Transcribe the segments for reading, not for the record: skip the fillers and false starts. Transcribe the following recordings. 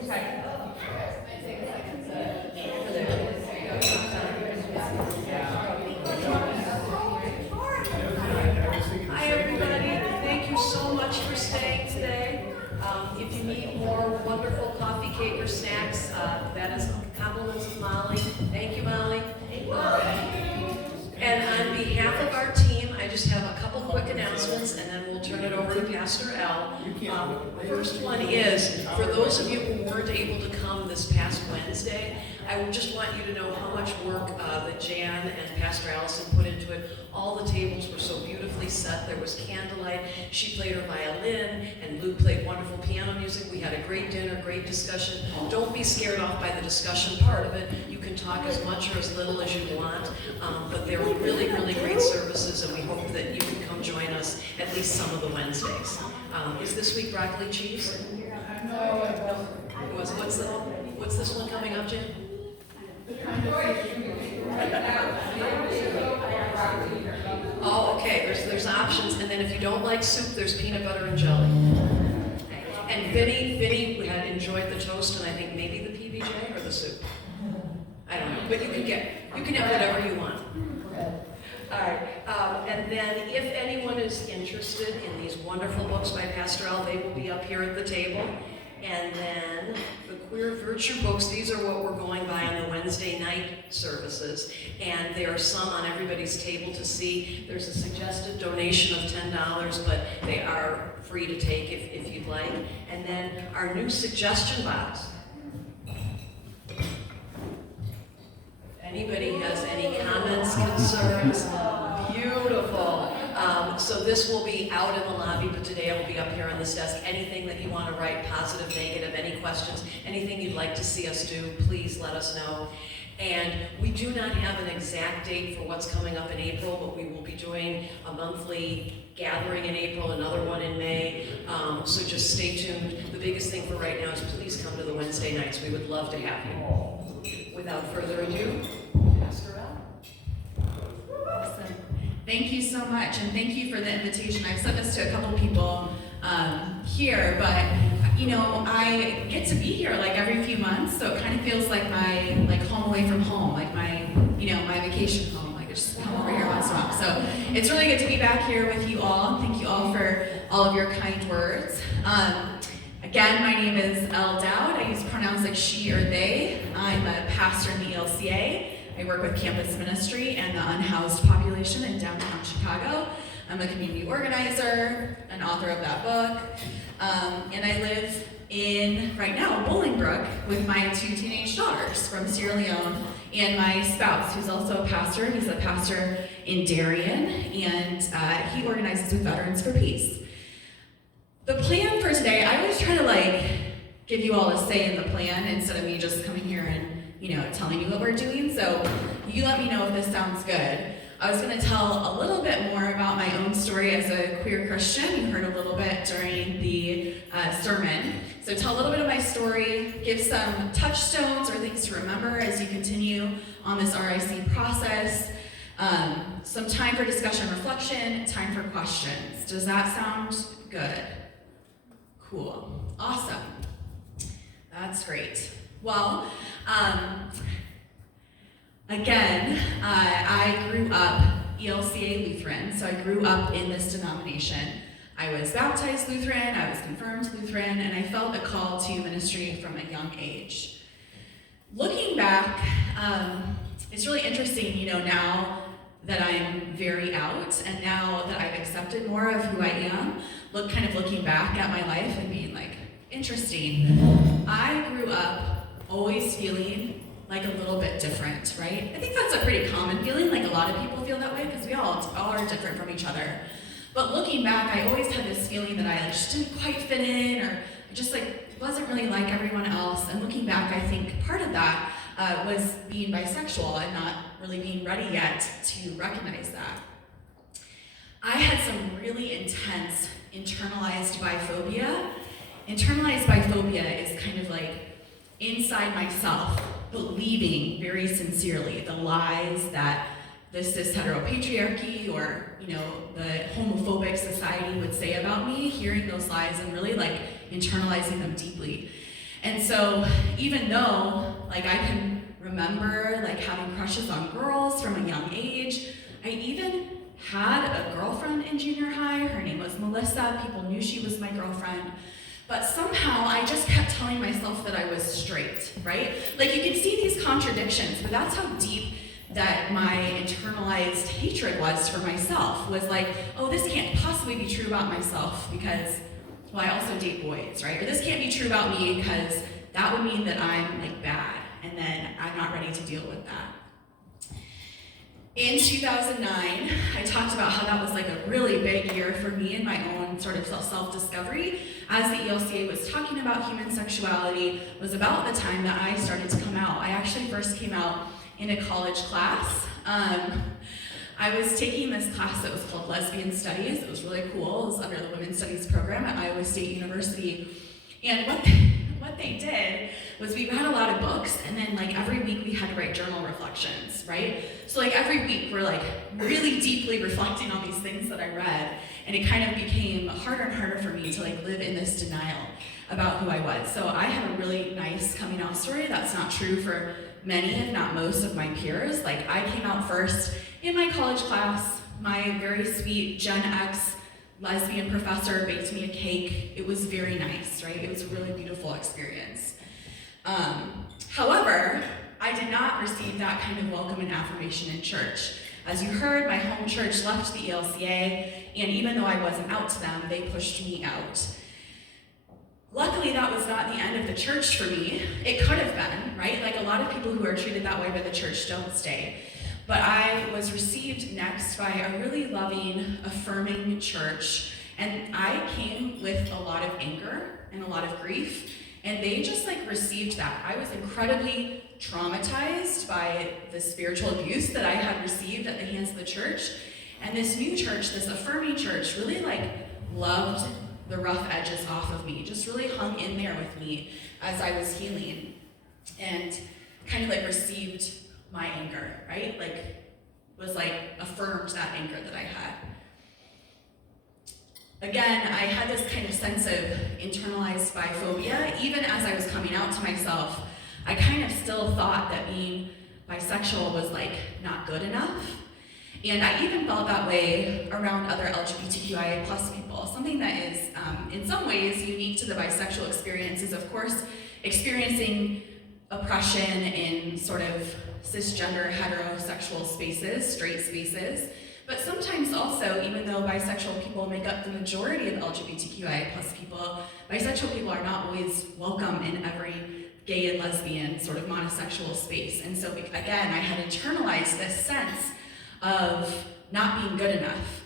Hi everybody, thank you so much for staying today. If you need more wonderful coffee, cake, or snacks, that is compliments of Molly. Thank you, Molly. And on behalf of our team, I just have a couple quick announcements and then we'll turn it over to Pastor Elle. First one is, for those of you who weren't able to come this past Wednesday, I would just want you to know how much work that Jan and Pastor Allison put into it. All the tables were so beautifully set. There was candlelight. She played her violin, and Luke played wonderful piano music. We had a great dinner, great discussion. Don't be scared off by the discussion part of it. You can talk as much or as little as you want, but they were really, really great services, and we hope that you can come join us at least some of the Wednesdays. Is this week broccoli cheese? No. What's this one coming up, Jan? Oh, okay, there's options, and then if you don't like soup, there's peanut butter and jelly. And Vinny had enjoyed the toast, and I think maybe the PBJ or the soup. I don't know, but you can have whatever you want. All right, and then if anyone is interested in these wonderful books by Pastor Elle, they will be up here at the table. And then the Queer Virtue books, these are what we're going by on the Wednesday night services. And there are some on everybody's table to see. There's a suggested donation of $10, but they are free to take if you'd like. And then our new suggestion box. If anybody has any comments, concerns, beautiful. So this will be out in the lobby, but today it will be up here on this desk. Anything that you want to write, positive, negative, any questions, anything you'd like to see us do, please let us know. And we do not have an exact date for what's coming up in April, but we will be doing a monthly gathering in April, another one in May. So just stay tuned. The biggest thing for right now is please come to the Wednesday nights. We would love to have you. Without further ado, Pastor Elle. Awesome. Thank you so much, and thank you for the invitation. I've said this to a couple people here, but I get to be here like every few months, so it kind of feels like my home away from home, like my my vacation home. Like I just come over here once in a while. So it's really good to be back here with you all. Thank you all for all of your kind words. Again, my name is Elle Dowd. I use pronouns like she or they. I'm a pastor in the ELCA. I work with campus ministry and the unhoused population in downtown Chicago. I'm a community organizer, an author of that book, and I live in, right now, Bolingbrook with my 2 teenage daughters from Sierra Leone and my spouse, who's also a pastor. He's a pastor in Darien, and he organizes with Veterans for Peace. The plan for today, I always try to give you all a say in the plan instead of me just coming here and telling you what we're doing. So you let me know if this sounds good. I was going to tell a little bit more about my own story as a queer Christian. You heard a little bit during the sermon. So tell a little bit of my story, give some touchstones or things to remember as you continue on this RIC process. Some time for discussion and reflection, time for questions. Does that sound good? Cool. Awesome. That's great. Well, again, I grew up ELCA Lutheran, so I grew up in this denomination. I was baptized Lutheran, I was confirmed Lutheran, and I felt a call to ministry from a young age. Looking back, it's really interesting, now that I'm very out, and now that I've accepted more of who I am, looking back at my life and being interesting. I grew up always feeling like a little bit different, right? I think that's a pretty common feeling, a lot of people feel that way because we all are different from each other. But looking back, I always had this feeling that I just didn't quite fit in, or I just wasn't really like everyone else. And looking back, I think part of that was being bisexual and not really being ready yet to recognize that. I had some really intense internalized biphobia. Internalized biphobia is kind of inside myself, believing very sincerely the lies that the cis heteropatriarchy or the homophobic society would say about me, hearing those lies and really internalizing them deeply. And so even though like I can remember like having crushes on girls from a young age, I even had a girlfriend in junior high. Her name was Melissa. People knew she was my girlfriend. But somehow I just kept telling myself that I was straight, right? Like you can see these contradictions, but that's how deep that my internalized hatred was for myself. Was like, oh, this can't possibly be true about myself because, well, I also date boys, right? Or this can't be true about me because that would mean that I'm like bad, and then I'm not ready to deal with that. In 2009, I talked about how that was like a really big year for me in my own sort of self-discovery. As the ELCA was talking about human sexuality, was about the time that I started to come out. I actually first came out in a college class. I was taking this class that was called Lesbian Studies. It was really cool. It was under the Women's Studies program at Iowa State University. And what they did was we read a lot of books, and then like every week we had to write journal reflections, right? So like every week we're like really deeply reflecting on these things that I read, and it kind of became harder and harder for me to like live in this denial about who I was. So I have a really nice coming out story. That's not true for many, if not most, of my peers. Like I came out first in my college class. My very sweet Gen X lesbian professor baked me a cake. It was very nice, right? It was a really beautiful experience. However, I did not receive that kind of welcome and affirmation in church. As you heard, my home church left the ELCA, and even though I wasn't out to them, they pushed me out. Luckily, that was not the end of the church for me. It could have been, right? Like a lot of people who are treated that way by the church don't stay. But I was received next by a really loving, affirming church, and I came with a lot of anger and a lot of grief, and they just like received that. I was incredibly traumatized by the spiritual abuse that I had received at the hands of the church, and this new church, this affirming church, really like loved the rough edges off of me, just really hung in there with me as I was healing, and kind of like received my anger, right? Like, was like affirmed that anger that I had. Again, I had this kind of sense of internalized biphobia. Even as I was coming out to myself, I kind of still thought that being bisexual was like not good enough. And I even felt that way around other LGBTQIA+ people. Something that is, in some ways, unique to the bisexual experience is, of course, experiencing oppression in sort of cisgender, heterosexual spaces, straight spaces. But sometimes also, even though bisexual people make up the majority of LGBTQIA+ people, bisexual people are not always welcome in every gay and lesbian sort of monosexual space. And so, again, I had internalized this sense of not being good enough.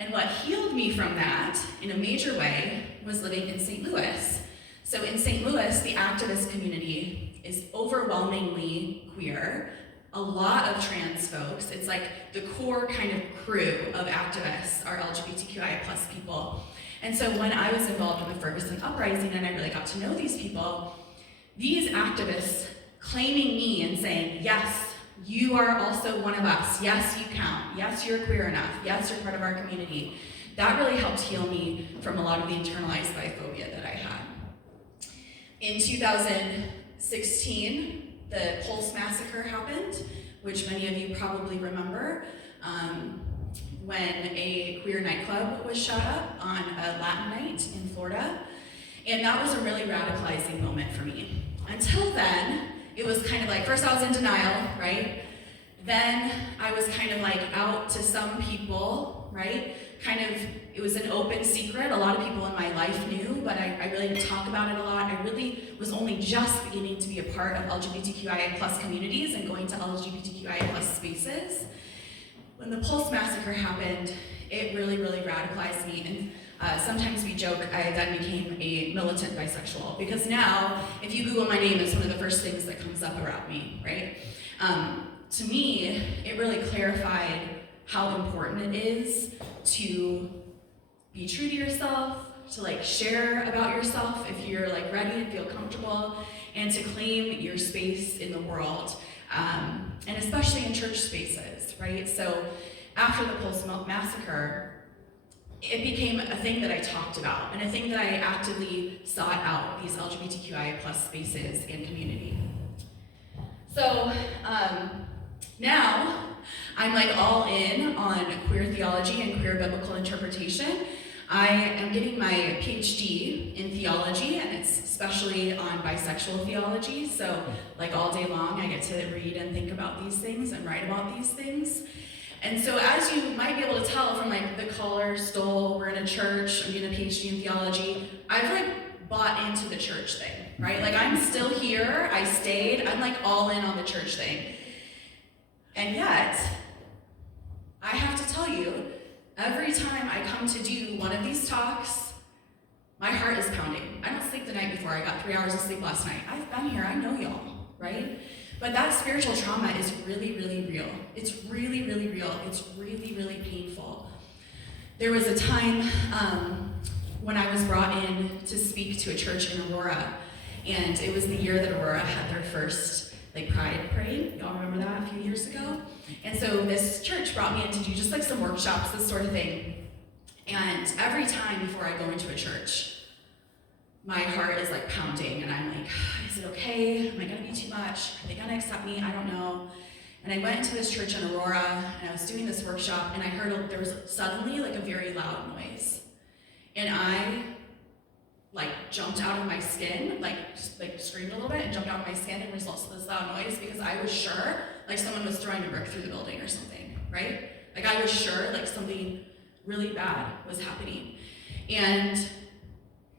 And what healed me from that in a major way was living in St. Louis. So in St. Louis, the activist community is overwhelmingly queer, a lot of trans folks. It's like the core kind of crew of activists are LGBTQIA+ people. And so when I was involved in the Ferguson uprising and I really got to know these people, these activists claiming me and saying, yes, you are also one of us. Yes, you count. Yes, you're queer enough. Yes, you're part of our community. That really helped heal me from a lot of the internalized biphobia that I had. In 2016, the Pulse massacre happened, which many of you probably remember, when a queer nightclub was shot up on a Latin night in Florida. And that was a really radicalizing moment for me. Until then, it was kind of like, first I was in denial, right? Then I was kind of like out to some people, right? Kind of, it was an open secret. A lot of people in my life knew, but I really didn't talk about it a lot. I really was only just beginning to be a part of LGBTQIA+ communities and going to LGBTQIA+ spaces. When the Pulse massacre happened, it really, really radicalized me. And sometimes we joke, I then became a militant bisexual, because now, if you Google my name, it's one of the first things that comes up about me, right? To me, it really clarified how important it is to be true to yourself, to like share about yourself if you're like ready and feel comfortable, and to claim your space in the world, and especially in church spaces, right? So after the Pulse massacre, it became a thing that I talked about and a thing that I actively sought out, these LGBTQIA+ spaces and community. So now I'm like all in on queer theology and queer biblical interpretation. I am getting my PhD in theology, and it's especially on bisexual theology. So like all day long I get to read and think about these things and write about these things. And so as you might be able to tell from like the collar, stole, we're in a church, I'm getting a PhD in theology, I've like bought into the church thing, right? Like I'm still here, I stayed, I'm like all in on the church thing. And yet, I have to tell you, every time I come to do one of these talks, my heart is pounding. I don't sleep the night before, I got 3 hours of sleep last night. I've been here, I know y'all, right? But that spiritual trauma is really, really real. It's really, really real. It's really, really painful. There was a time when I was brought in to speak to a church in Aurora, and it was the year that Aurora had their first Pride Parade. Y'all remember that a few years ago? And so this church brought me in to do just like some workshops, this sort of thing. And every time before I go into a church, my heart is like pounding, and I'm like, is it okay? Am I gonna be too much? Are they gonna accept me? I don't know. And I went into this church in Aurora, and I was doing this workshop, and I heard there was suddenly like a very loud noise. And I jumped out of my skin, just screamed a little bit and jumped out of my skin in response to this loud noise, because I was sure someone was throwing a brick through the building or something, right? I was sure something really bad was happening. And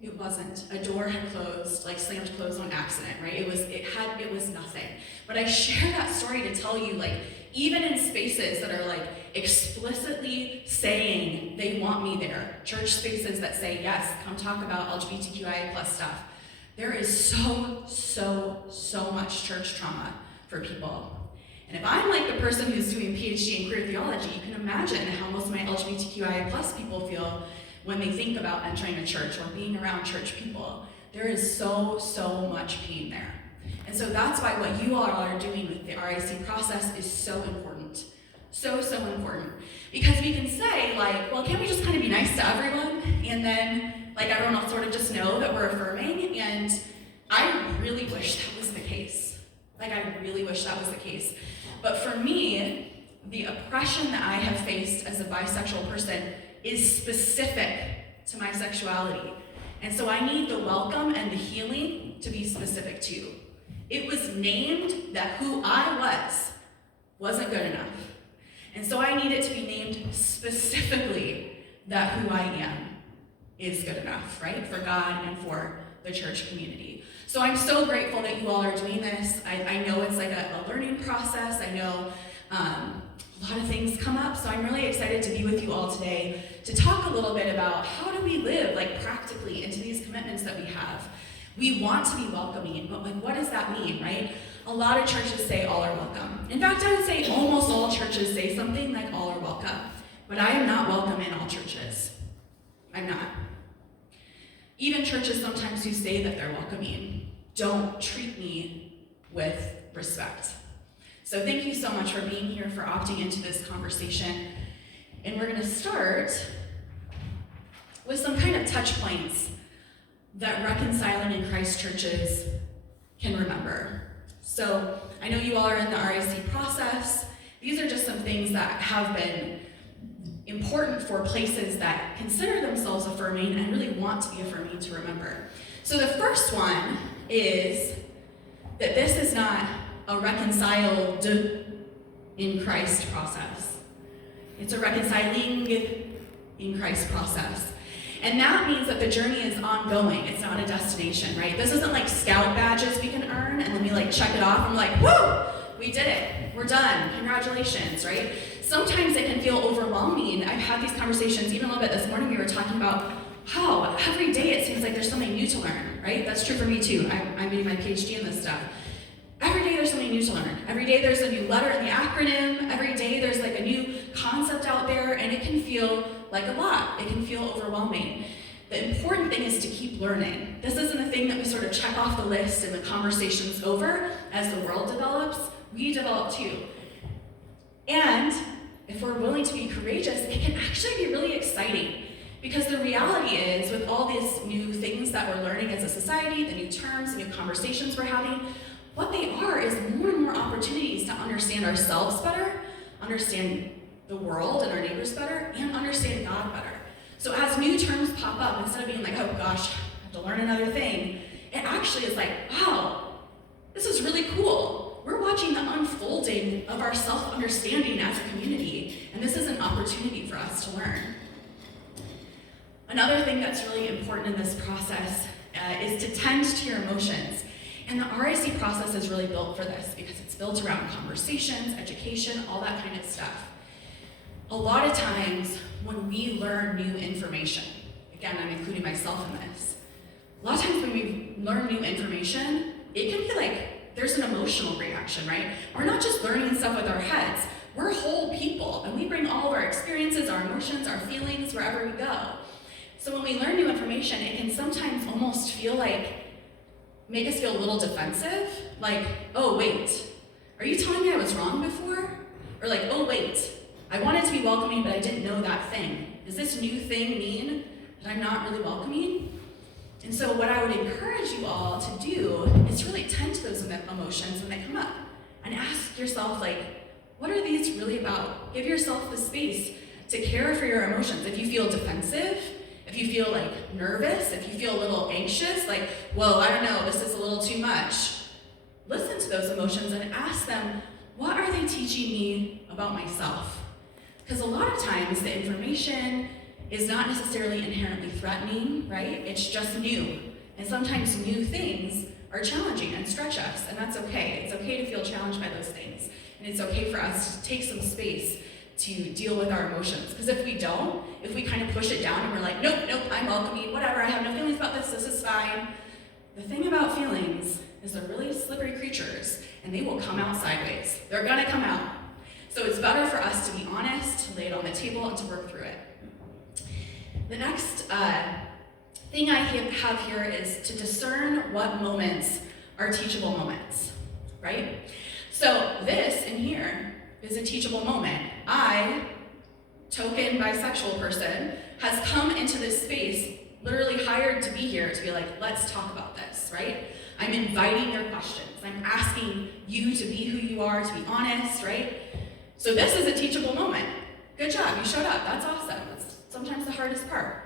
it wasn't. A door had closed, slammed closed on accident, right? It was nothing. But I share that story to tell you, even in spaces that are explicitly saying they want me there, church spaces that say, yes, come talk about LGBTQIA+ stuff, there is so much church trauma for people. And if I'm the person who's doing PhD in queer theology, you can imagine how most of my LGBTQIA+ people feel when they think about entering a church or being around church people. There is so much pain there. And so that's why what you all are doing with the RIC process is so important. So important. Because we can say, well, can't we just kind of be nice to everyone? And then, everyone will sort of just know that we're affirming. And I really wish that was the case. I really wish that was the case. But for me, the oppression that I have faced as a bisexual person is specific to my sexuality. And so I need the welcome and the healing to be specific too. It was named that who I wasn't good enough. And so I need it to be named specifically that who I am is good enough, right? For God and for the church community. So I'm so grateful that you all are doing this. I know it's a learning process. I know a lot of things come up, so I'm really excited to be with you all today to talk a little bit about how do we live practically into these commitments that we have. We want to be welcoming, but what does that mean, right? A lot of churches say all are welcome. In fact, I would say almost all churches say something like all are welcome. But I am not welcome in all churches. I'm not. Even churches sometimes who say that they're welcoming don't treat me with respect. So thank you so much for being here, for opting into this conversation. And we're gonna start with some kind of touch points that reconciling in Christ churches can remember. So I know you all are in the RIC process. These are just some things that have been important for places that consider themselves affirming and really want to be affirming to remember. So the first one is that this is not a reconciled in Christ process. It's a reconciling in Christ process. And that means that the journey is ongoing. It's not a destination, right? This isn't scout badges we can earn and then we check it off and we're woo, we did it. We're done. Congratulations, right? Sometimes it can feel overwhelming. I've had these conversations, even a little bit this morning, we were talking about how every day it seems like there's something new to learn, right? That's true for me too. I'm getting my PhD in this stuff. Every day there's something new to learn. Every day there's a new letter in the acronym. Every day there's a new concept out there, and it can feel like a lot. It can feel overwhelming. The important thing is to keep learning. This isn't a thing that we sort of check off the list and the conversation's over. As the world develops, we develop too. And if we're willing to be courageous, it can actually be really exciting. Because the reality is, with all these new things that we're learning as a society, the new terms, the new conversations we're having, what they are is more and more opportunities to understand ourselves better, understand the world and our neighbors better, and understand God better. So as new terms pop up, instead of being like, oh gosh, I have to learn another thing, it actually is like, wow, this is really cool. We're watching the unfolding of our self-understanding as a community, and this is an opportunity for us to learn. Another thing that's really important in this process is to tend to your emotions. And the RIC process is really built for this because it's built around conversations, education, all that kind of stuff. A lot of times when we learn new information, again, I'm including myself in this, a lot of times when we learn new information, it can be like there's an emotional reaction, right? We're not just learning stuff with our heads, we're whole people, and we bring all of our experiences, our emotions, our feelings wherever we go. So when we learn new information, it can sometimes almost feel like, make us feel a little defensive, like, oh wait, are you telling me I was wrong before? Or like, oh wait, I wanted to be welcoming, but I didn't know that thing. Does this new thing mean that I'm not really welcoming? And so what I would encourage you all to do is really tend to those emotions when they come up and ask yourself, like, what are these really about? Give yourself the space to care for your emotions. If you feel defensive, if you feel like nervous, if you feel a little anxious, like, whoa, I don't know, this is a little too much, listen to those emotions and ask them, what are they teaching me about myself? Because a lot of times the information is not necessarily inherently threatening, right? It's just new. And sometimes new things are challenging and stretch us, and that's okay. It's okay to feel challenged by those things. And it's okay for us to take some space to deal with our emotions. Because if we don't, if we kind of push it down and we're like, nope, I'm welcoming, whatever, I have no feelings about this is fine. The thing about feelings is they're really slippery creatures, and they will come out sideways. They're gonna come out. So it's better for us to be honest, to lay it on the table, and to work through it. The next thing I have here is to discern what moments are teachable moments, right? So this in here is a teachable moment. I, token bisexual person, has come into this space, literally hired to be here to be like, let's talk about this, right? I'm inviting your questions. I'm asking you to be who you are, to be honest, right? So this is a teachable moment. Good job, you showed up, that's awesome. It's sometimes the hardest part.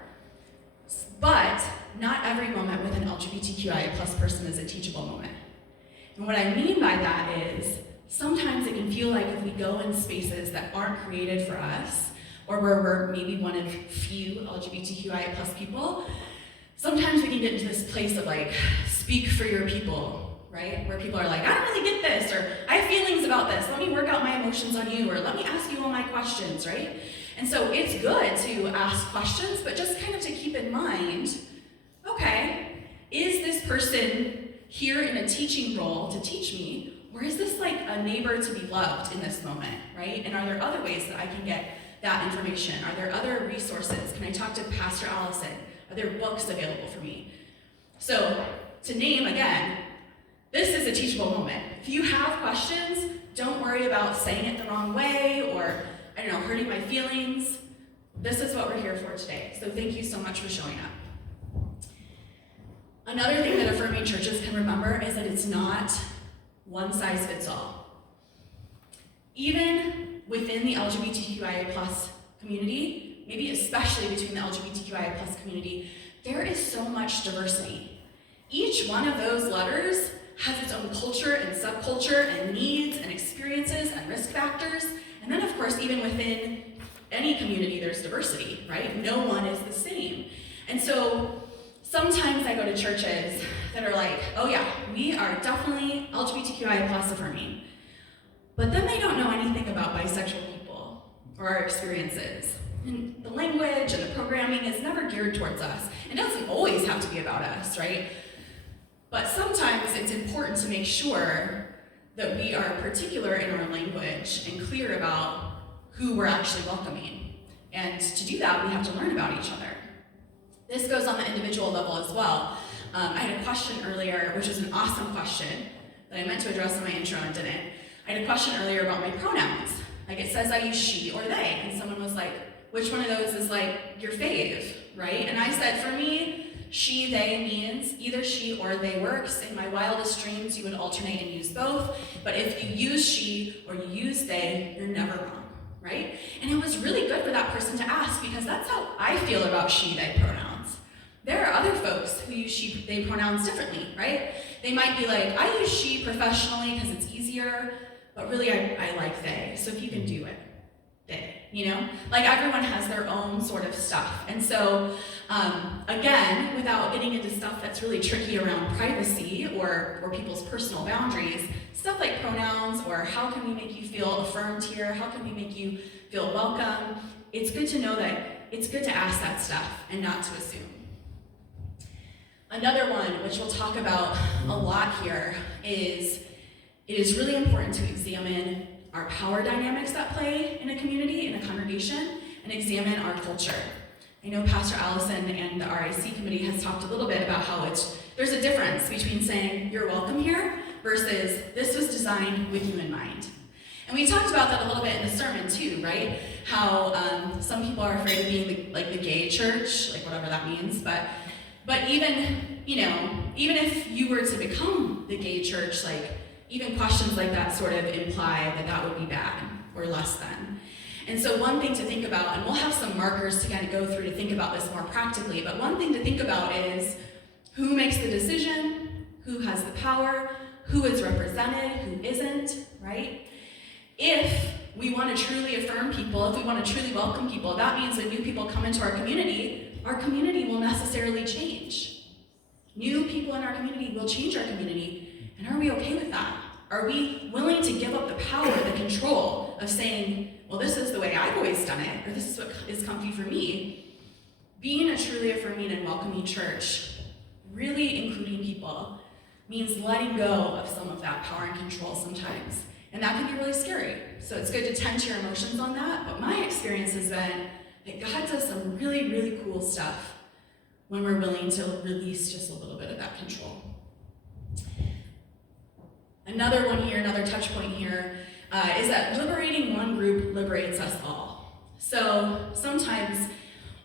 But not every moment with an LGBTQIA+ person is a teachable moment. And what I mean by that is, sometimes it can feel like if we go in spaces that aren't created for us, or where we're maybe one of few LGBTQIA+ people, sometimes we can get into this place of like, speak for your people, right? Where people are like, I don't really get this, or I have feelings about this, let me work out my emotions on you, or let me ask you all my questions, right? And so it's good to ask questions, but just kind of to keep in mind, okay, is this person here in a teaching role to teach me, or is this like a neighbor to be loved in this moment, right? And are there other ways that I can get that information? Are there other resources? Can I talk to Pastor Allison? Are there books available for me? So to name again, this is a teachable moment. If you have questions, don't worry about saying it the wrong way or, I don't know, hurting my feelings. This is what we're here for today. So thank you so much for showing up. Another thing that affirming churches can remember is that it's not one size fits all. Even within the LGBTQIA+ community, maybe especially between the LGBTQIA+ community, there is so much diversity. Each one of those letters has its own culture and subculture and needs and experiences and risk factors. And then of course, even within any community, there's diversity, right? No one is the same. And so sometimes I go to churches that are like, oh yeah, we are definitely LGBTQIA+ affirming. But then they don't know anything about bisexual people or our experiences. And the language and the programming is never geared towards us. It doesn't always have to be about us, right? But sometimes it's important to make sure that we are particular in our language and clear about who we're actually welcoming. And to do that, we have to learn about each other. This goes on the individual level as well. I had a question earlier, which was an awesome question that I meant to address in my intro and didn't. I had a question earlier about my pronouns. Like it says I use she or they, and someone was like, which one of those is like your fave, right? And I said, for me, she, they means either she or they works. In my wildest dreams, you would alternate and use both. But if you use she or you use they, you're never wrong, right? And it was really good for that person to ask, because that's how I feel about she, they pronouns. There are other folks who use she, they pronouns differently, right? They might be like, I use she professionally because it's easier, but really I like they. So if you can do it, they, you know? Like everyone has their own sort of stuff. And so, again, without getting into stuff that's really tricky around privacy or people's personal boundaries, stuff like pronouns or how can we make you feel affirmed here, how can we make you feel welcome, it's good to know that it's good to ask that stuff and not to assume. Another one, which we'll talk about a lot here, is it is really important to examine our power dynamics that play in a community, in a congregation, and examine our culture. I know Pastor Allison and the RIC committee has talked a little bit about how there's a difference between saying you're welcome here versus this was designed with you in mind. And we talked about that a little bit in the sermon too, right? How some people are afraid of being the gay church, like whatever that means, but even, even if you were to become the gay church, like even questions like that sort of imply that would be bad or less than. And so one thing to think about, and we'll have some markers to kind of go through to think about this more practically, but one thing to think about is who makes the decision, who has the power, who is represented, who isn't, right? If we want to truly affirm people, if we want to truly welcome people, that means when new people come into our community will necessarily change. New people in our community will change our community, and are we okay with that? Are we willing to give up the power, the control of saying, well, this is the way I've always done it, or this is what is comfy for me? Being a truly affirming and welcoming church, really including people, means letting go of some of that power and control sometimes. And that can be really scary. So it's good to tend to your emotions on that. But my experience has been that God does some really, really cool stuff when we're willing to release just a little bit of that control. Another one here, another touch point here, is that liberating one group liberates us all. So sometimes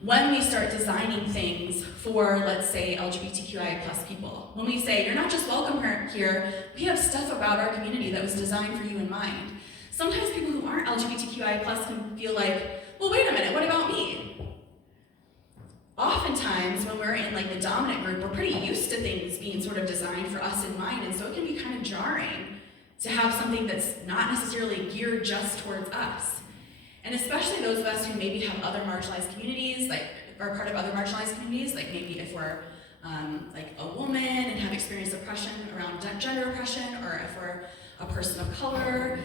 when we start designing things for, let's say, LGBTQIA+ people, when we say, you're not just welcome here, we have stuff about our community that was designed for you in mind. Sometimes people who aren't LGBTQIA+ can feel like, well, wait a minute, what about me? Oftentimes, when we're in the dominant group, we're pretty used to things being sort of designed for us in mind, and so it can be kind of jarring to have something that's not necessarily geared just towards us. And especially those of us who maybe have other marginalized communities, are part of other marginalized communities, like maybe if we're a woman and have experienced oppression around gender oppression, or if we're a person of color,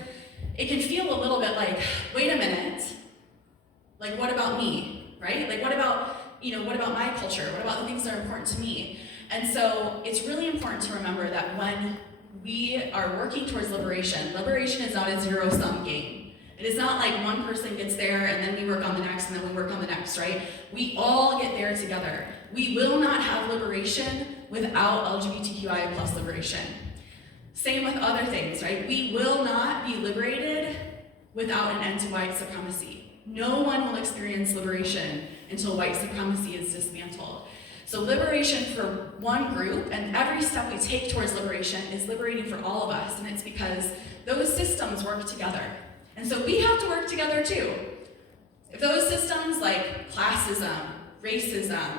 it can feel a little bit like, wait a minute, what about me, right? What about my culture? What about the things that are important to me? And so it's really important to remember that when we are working towards liberation is not a zero-sum game. It is not like one person gets there and then we work on the next and then we work on the next, right? We all get there together. We will not have liberation without LGBTQIA+ liberation. Same with other things, right? We will not be liberated without an end to white supremacy. No one will experience liberation until white supremacy is dismantled. So liberation for one group, and every step we take towards liberation is liberating for all of us, and it's because those systems work together. And so we have to work together too. If those systems like classism, racism,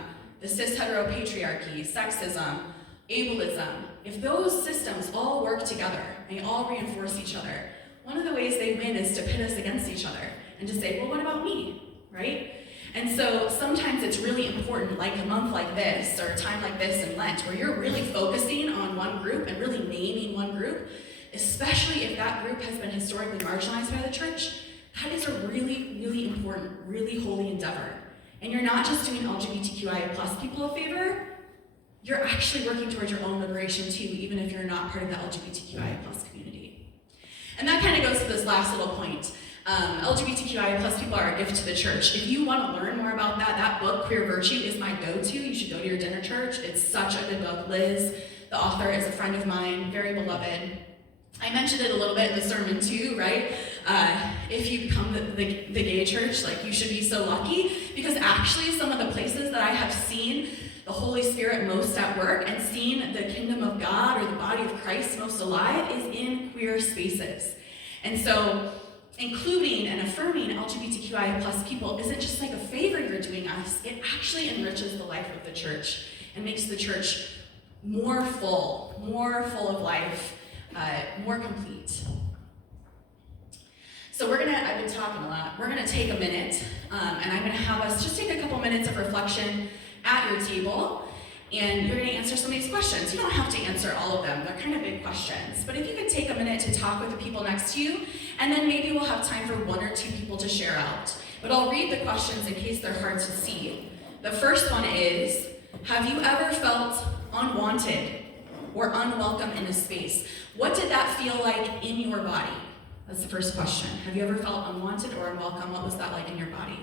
the cis-hetero patriarchy, sexism, ableism, if those systems all work together and they all reinforce each other, one of the ways they win is to pit us against each other and to say, well, what about me, right? And so sometimes it's really important, like a month like this or a time like this in Lent, where you're really focusing on one group and really naming one group, especially if that group has been historically marginalized by the church. That is a really, really important, really holy endeavor. And you're not just doing LGBTQIA+ people a favor, you're actually working towards your own liberation too, even if you're not part of the LGBTQIA+ community. And that kind of goes to this last little point. LGBTQIA+ people are a gift to the church. If you want to learn more about that book, Queer Virtue, is my go-to. You should go to your dinner church. It's such a good book. Liz, the author, is a friend of mine, very beloved. I mentioned it a little bit in the sermon too, right? If you become the gay church, like you should be so lucky, because actually some of the places that I have seen the Holy Spirit most at work and seen the kingdom of God or the body of Christ most alive is in queer spaces. And so including and affirming LGBTQIA plus people isn't just like a favor you're doing us, it actually enriches the life of the church and makes the church more full of life, more complete. So I've been talking a lot, we're gonna take a minute, and I'm gonna have us just take a couple minutes of reflection at your table, and you're gonna answer some of these questions. You don't have to answer all of them, they're kind of big questions, but if you could take a minute to talk with the people next to you, and then maybe we'll have time for one or two people to share out. But I'll read the questions in case they're hard to see. The first one is, have you ever felt unwanted or unwelcome in a space? What did that feel like in your body? That's the first question. Have you ever felt unwanted or unwelcome? What was that like in your body?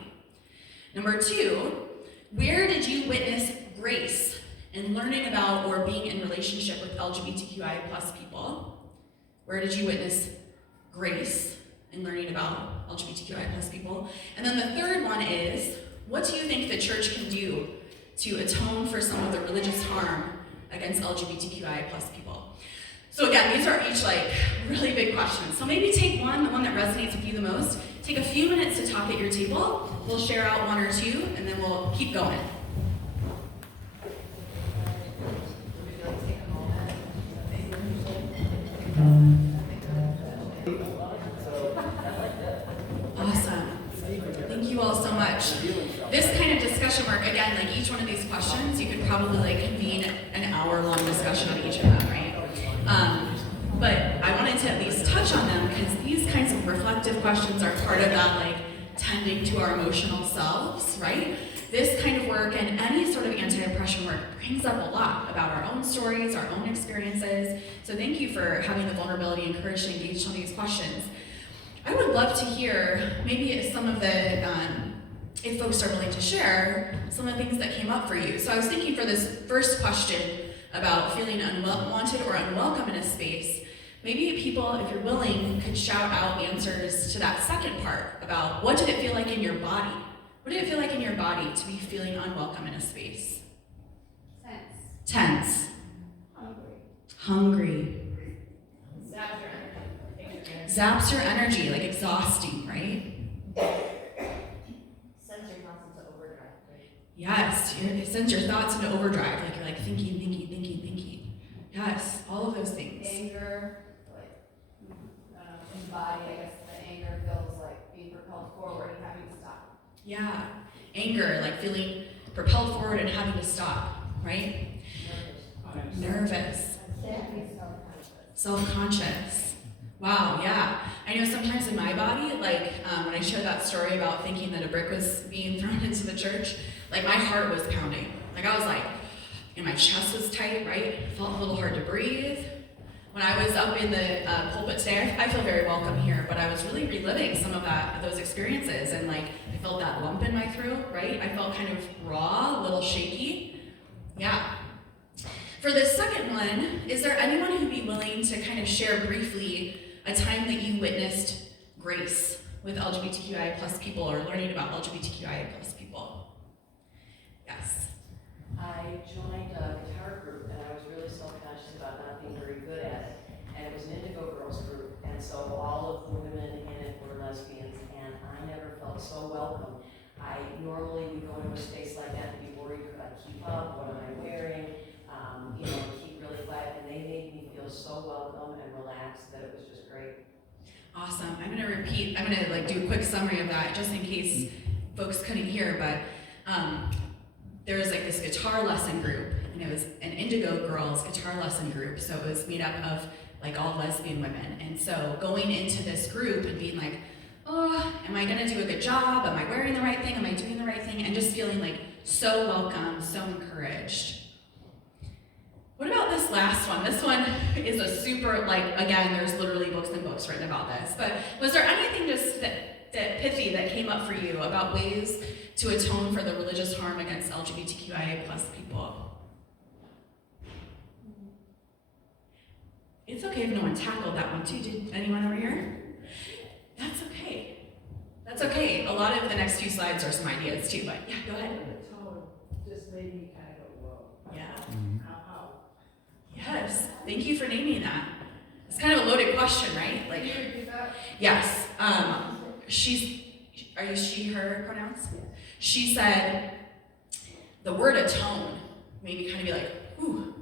Number two, where did you witness grace in learning about or being in relationship with LGBTQIA plus people? Where did you witness grace in learning about LGBTQIA plus people? And then the third one is, what do you think the church can do to atone for some of the religious harm against LGBTQIA plus people? So again, these are each like really big questions. So maybe take the one that resonates with you the most. Take a few minutes to talk at your table. We'll share out one or two, and then we'll keep going. Awesome. Thank you all so much. This kind of discussion work, again, like each one of these questions, you could probably like convene an hour-long discussion on each of them, right? But I wanted to at least touch on them because these kinds of reflective questions are part of that like tending to our emotional selves, right? This kind of work and any sort of anti-oppression work brings up a lot about our own stories, our own experiences. So thank you for having the vulnerability and courage to engage on these questions. I would love to hear maybe some of the, if folks are willing to share, some of the things that came up for you. So I was thinking for this first question about feeling unwanted or unwelcome in a space, maybe people, if you're willing, could shout out answers to that second part about what did it feel like in your body? What did it feel like in your body to be feeling unwelcome in a space? Tense. Hungry. Zaps your energy, like exhausting, right? Sends your thoughts into overdrive, right? Yes, it sends your thoughts into overdrive, like you're like thinking. Yes, all of those things. Anger, like, in body, I guess the anger feels like being propelled forward and having to stop. Yeah, anger, like feeling propelled forward and having to stop, right? Nervous. Self-conscious. Wow, yeah. I know sometimes in my body, like when I shared that story about thinking that a brick was being thrown into the church, like my heart was pounding. Like I was like, and my chest was tight, right? It felt a little hard to breathe. When I was up in the pulpit today, I feel very welcome here, but I was really reliving some of those experiences, and like I felt that lump in my throat, right? I felt kind of raw, a little shaky. Yeah. For this second one, is there anyone who'd be willing to kind of share briefly a time that you witnessed grace with LGBTQIA plus people or learning about LGBTQIA plus people? Yes. I joined a guitar group and I was really self-conscious about not being very good at it. And it was an Indigo Girls group, and so all of the women in it were lesbians, and I never felt so welcome. I normally would go into a space like that and be worried, could I keep up, what am I wearing, keep really quiet, and they made me feel so welcome and relaxed that it was just great. Awesome. I'm gonna do a quick summary of that just in case folks couldn't hear, but there was like this guitar lesson group, and it was an Indigo Girls guitar lesson group, so it was made up of like all lesbian women. And so going into this group and being like, oh, am I gonna do a good job? Am I wearing the right thing? Am I doing the right thing? And just feeling like so welcome, so encouraged. What about this last one? This one is a super, again, there's literally books and books written about this, but was there anything just that pithy that came up for you about ways to atone for the religious harm against LGBTQIA plus people? It's okay if no one tackled that one too. Did anyone over here? That's okay. That's okay. A lot of the next few slides are some ideas too, but yeah, go ahead. The tone just made me kind of go, whoa. Yeah. How? Yes. Thank you for naming that. It's kind of a loaded question, right? Can you repeat that? Yes. Are you she, her pronouns? She said the word atone made me kind of be like, ooh,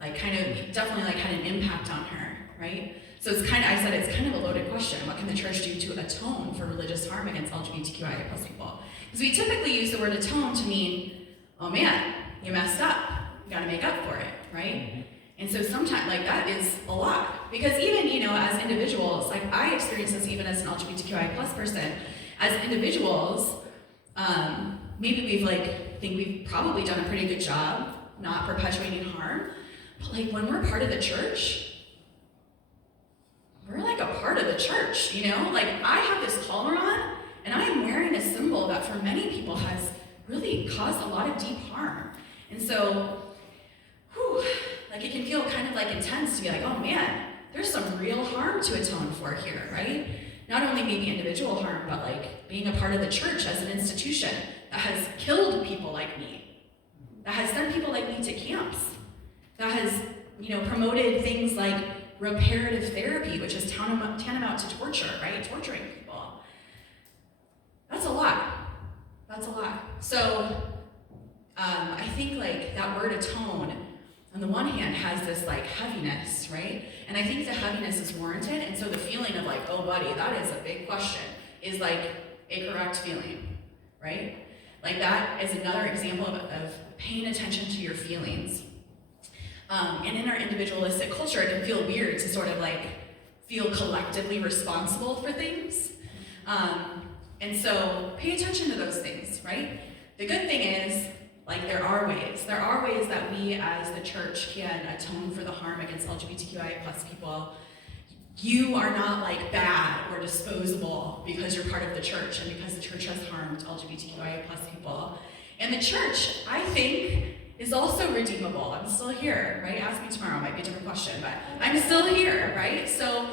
like kind of definitely like had an impact on her, right? So it's kind of, I said it's kind of a loaded question. What can the church do to atone for religious harm against LGBTQIA plus people? Because we typically use the word atone to mean, oh man, you messed up. You gotta make up for it, right? And so sometimes, like that is a lot. Because even, as individuals, like I experience this even as an LGBTQIA plus person, as individuals, maybe think we've probably done a pretty good job not perpetuating harm, but like when we're part of the church, we're like a part of the church, Like I have this collar on, and I am wearing a symbol that for many people has really caused a lot of deep harm. And so, like it can feel kind of like intense to be like, oh man, there's some real harm to atone for here, right? Not only maybe individual harm, but like being a part of the church as an institution that has killed people like me, that has sent people like me to camps, that has, promoted things like reparative therapy, which is tantamount to torture, right? Torturing people. That's a lot. That's a lot. So I think like that word atone, on the one hand, has this like heaviness, right? And I think the heaviness is warranted, and so the feeling of like, oh buddy, that is a big question, is like a correct feeling, right? Like that is another example of paying attention to your feelings. And in our individualistic culture, it can feel weird to sort of like feel collectively responsible for things. And so pay attention to those things, right? The good thing is, like there are ways that we as the church can atone for the harm against LGBTQIA plus people. You are not like bad or disposable because you're part of the church and because the church has harmed LGBTQIA plus people. And the church, I think, is also redeemable. I'm still here, right? Ask me tomorrow, might be a different question, but I'm still here, right? So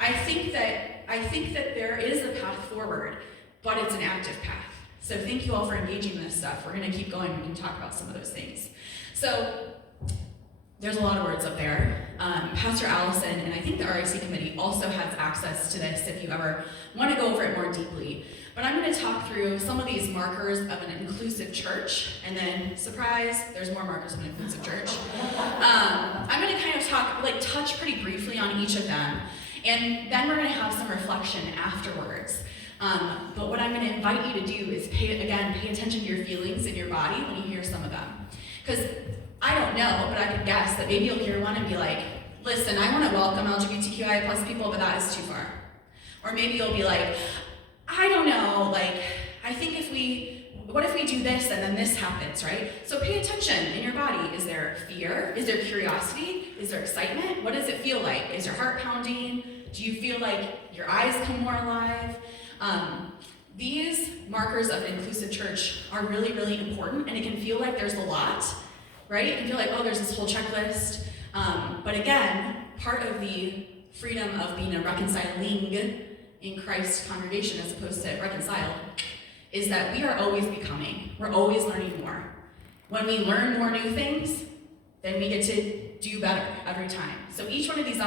I think that there is a path forward, but it's an active path. So thank you all for engaging in this stuff. We're gonna keep going, we can talk about some of those things. So there's a lot of words up there. Pastor Allison and I think the RIC committee also has access to this if you ever wanna go over it more deeply. But I'm gonna talk through some of these markers of an inclusive church, and then, surprise, there's more markers of an inclusive church. I'm gonna kind of touch pretty briefly on each of them, and then we're gonna have some reflection afterwards. But what I'm gonna invite you to do is pay attention to your feelings in your body when you hear some of them. Because I don't know, but I could guess that maybe you'll hear one and be like, listen, I wanna welcome LGBTQIA plus people, but that is too far. Or maybe you'll be like, I don't know, I think what if we do this and then this happens, right? So pay attention in your body. Is there fear? Is there curiosity? Is there excitement? What does it feel like? Is your heart pounding? Do you feel like your eyes come more alive? These markers of an inclusive church are really, really important, and it can feel like there's a lot, right? It can feel like, oh, there's this whole checklist. But again, part of the freedom of being a reconciling in Christ's congregation as opposed to reconciled is that we are always becoming. We're always learning more. When we learn more new things, then we get to do better every time. So each one of these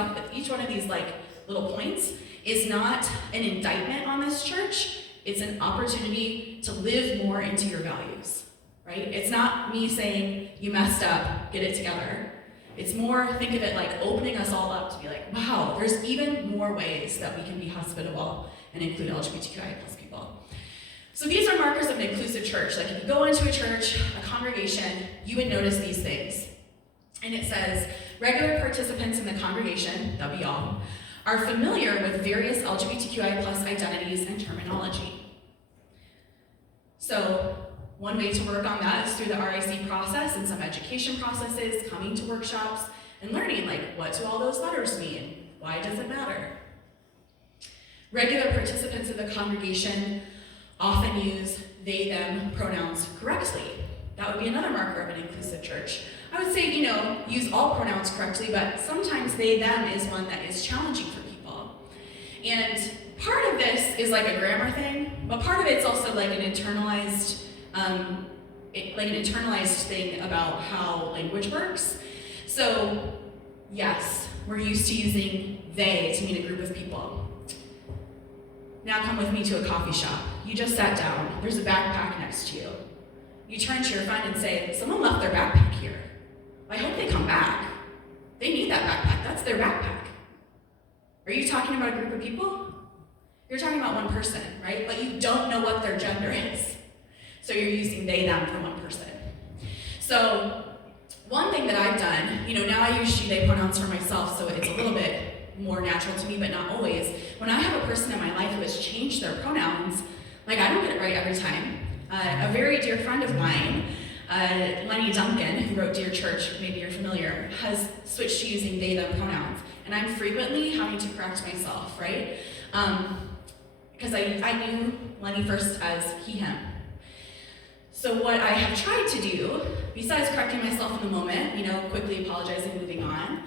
like little points is not an indictment on this church. It's an opportunity to live more into your values, right? It's not me saying you messed up, get it together. It's more, think of it like opening us all up to be like, wow, there's even more ways that we can be hospitable and include LGBTQIA plus people. So these are markers of an inclusive church. Like if you go into a church, a congregation, you would notice these things. And it says, regular participants in the congregation, that'll be y'all, are familiar with various LGBTQIA plus identities and terminology. So one way to work on that is through the RIC process and some education processes, coming to workshops, and learning like what do all those letters mean? Why does it matter? Regular participants of the congregation often use they, them pronouns correctly. That would be another marker of an inclusive church. I would say, use all pronouns correctly, but sometimes they, them is one that is challenging for people. And part of this is like a grammar thing, but part of it's also like an internalized thing about how language works. So, yes, we're used to using they to mean a group of people. Now come with me to a coffee shop. You just sat down. There's a backpack next to you. You turn to your friend and say, someone left their backpack here. I hope they come back. They need that backpack. That's their backpack. Are you talking about a group of people? You're talking about one person, right? But you don't know what their gender is. So you're using they, them for one person. So one thing that I've done, now I use she, they pronouns for myself, so it's a little bit more natural to me, but not always. When I have a person in my life who has changed their pronouns, I don't get it right every time. A very dear friend of mine, Lenny Duncan, who wrote Dear Church, maybe you're familiar, has switched to using they, them pronouns. And I'm frequently having to correct myself, right? Because I knew Lenny first as he, him. So what I have tried to do, besides correcting myself in the moment, quickly apologizing, moving on,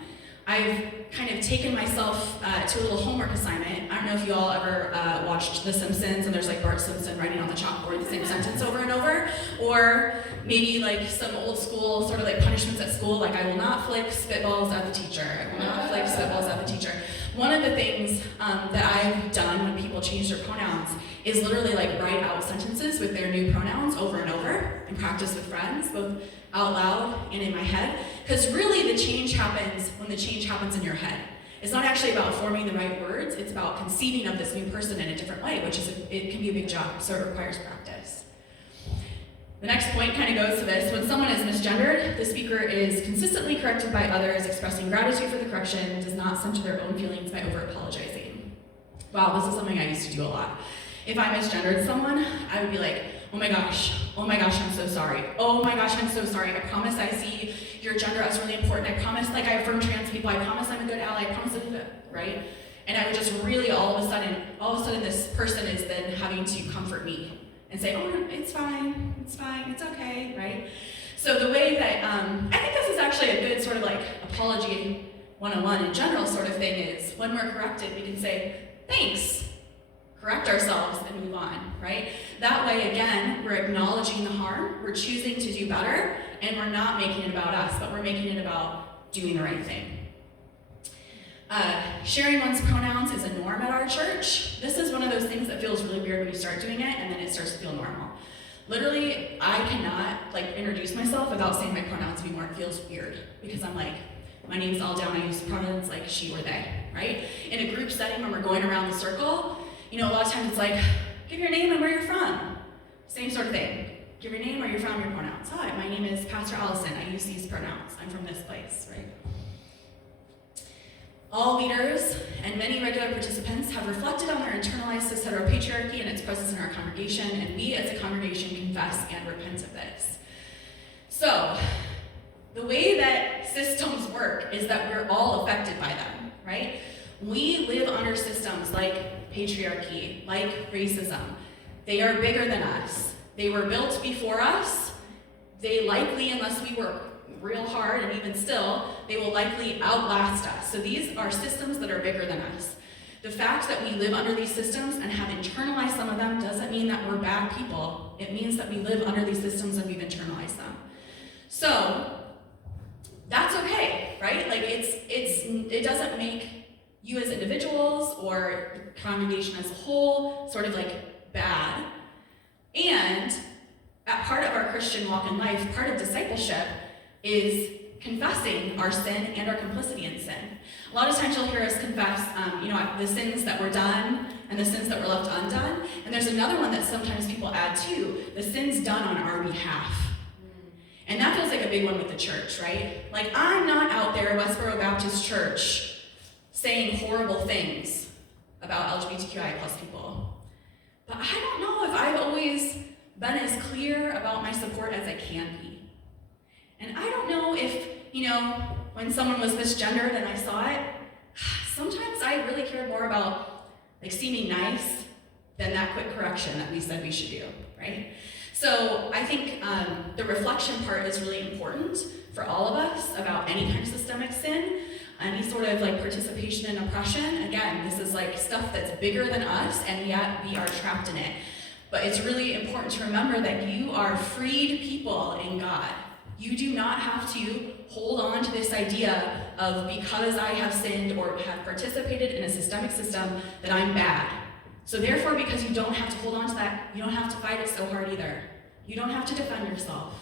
I've kind of taken myself to a little homework assignment. I don't know if you all ever watched The Simpsons and there's Bart Simpson writing on the chalkboard the same sentence over and over, or maybe some old school sort of punishments at school, I will not flick spitballs at the teacher. I will not flick spitballs at the teacher. One of the things that I've done when people change their pronouns is literally write out sentences with their new pronouns over and over and practice with friends, both out loud and in my head. Because really the change happens when the change happens in your head. It's not actually about forming the right words, it's about conceiving of this new person in a different way, which it can be a big job, so it requires practice. The next point kind of goes to this. When someone is misgendered, the speaker is consistently corrected by others, expressing gratitude for the correction, does not center their own feelings by over-apologizing. Wow, this is something I used to do a lot. If I misgendered someone, I would be like, oh my gosh, I'm so sorry. Oh my gosh, I'm so sorry. I promise I see your gender as really important. I promise, I affirm trans people. I promise I'm a good ally. I promise I'm good, right? And I would just really all of a sudden this person is then having to comfort me and say, oh, no, it's fine, it's okay, right? So the way that, I think this is actually a good sort of apology 101 in general sort of thing is when we're corrected, we can say, thanks, correct ourselves and move on, right? That way, again, we're acknowledging the harm, we're choosing to do better, and we're not making it about us, but we're making it about doing the right thing. Sharing one's pronouns is a norm at our church. This is one of those things that feels really weird when you start doing it, and then it starts to feel normal. Literally, I cannot introduce myself without saying my pronouns anymore. It feels weird, because I'm my name's Elle Dowd, I use pronouns like she or they, right? In a group setting when we're going around the circle, a lot of times it's give your name and where you're from. Same sort of thing. Give your name, where you're from, your pronouns. Hi, my name is Pastor Allison. I use these pronouns. I'm from this place, right? All leaders and many regular participants have reflected on their internalized cis-hetero patriarchy and its presence in our congregation, and we as a congregation confess and repent of this. So, the way that systems work is that we're all affected by them, right? We live under systems like patriarchy, like racism. They are bigger than us. They were built before us. They likely, unless we work real hard, and even still, they will likely outlast us. So these are systems that are bigger than us. The fact that we live under these systems and have internalized some of them doesn't mean that we're bad people. It means that we live under these systems and we've internalized them. So that's okay, right? It doesn't make you as individuals or the congregation as a whole sort of bad. And at part of our Christian walk in life, part of discipleship is confessing our sin and our complicity in sin. A lot of times you'll hear us confess, the sins that were done and the sins that were left undone. And there's another one that sometimes people add too, the sins done on our behalf. And that feels like a big one with the church, right? I'm not out there at Westboro Baptist Church saying horrible things about LGBTQIA+ people. But I don't know if I've always been as clear about my support as I can be. And I don't know if, when someone was misgendered and I saw it, sometimes I really cared more about seeming nice than that quick correction that we said we should do, right? So I think the reflection part is really important for all of us about any kind of systemic sin, any sort of like participation in oppression. Again, this is like stuff that's bigger than us, and yet we are trapped in it. But it's really important to remember that you are freed people in God. You do not have to hold on to this idea of because I have sinned or have participated in a systemic system that I'm bad. So therefore, because you don't have to hold on to that, you don't have to fight it so hard either. You don't have to defend yourself.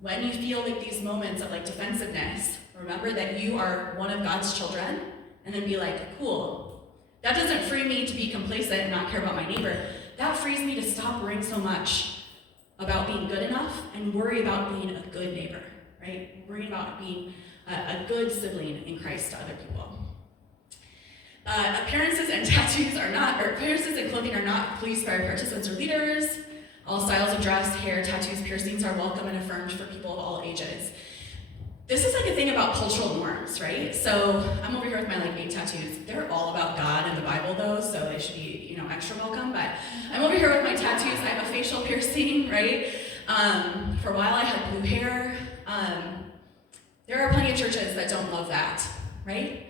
When you feel like these moments of like defensiveness, remember that you are one of God's children, and then be like, cool. That doesn't free me to be complacent and not care about my neighbor. That frees me to stop worrying so much about being good enough and worry about being a good neighbor, right? Worry about being a good sibling in Christ to other people. Appearances and tattoos are not, or appearances and clothing are not policed by participants or leaders. All styles of dress, hair, tattoos, piercings are welcome and affirmed for people of all ages. This is like a thing about cultural norms, right? So I'm over here with my like 8 tattoos. They're all about God and the Bible though, so they should be, extra welcome. But I'm over here with my tattoos. I have a facial piercing, right? For a while I had blue hair. There are plenty of churches that don't love that, right?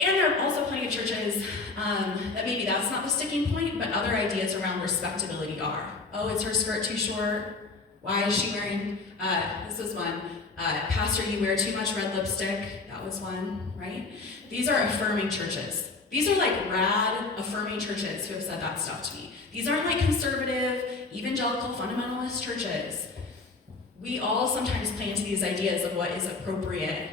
And there are also plenty of churches that maybe that's not the sticking point, but other ideas around respectability are. Oh, is her skirt too short? Why is she wearing, this was one. Pastor, you wear too much red lipstick. That was one, right? These are affirming churches. These are like rad, affirming churches who have said that stuff to me. These aren't like conservative, evangelical, fundamentalist churches. We all sometimes play into these ideas of what is appropriate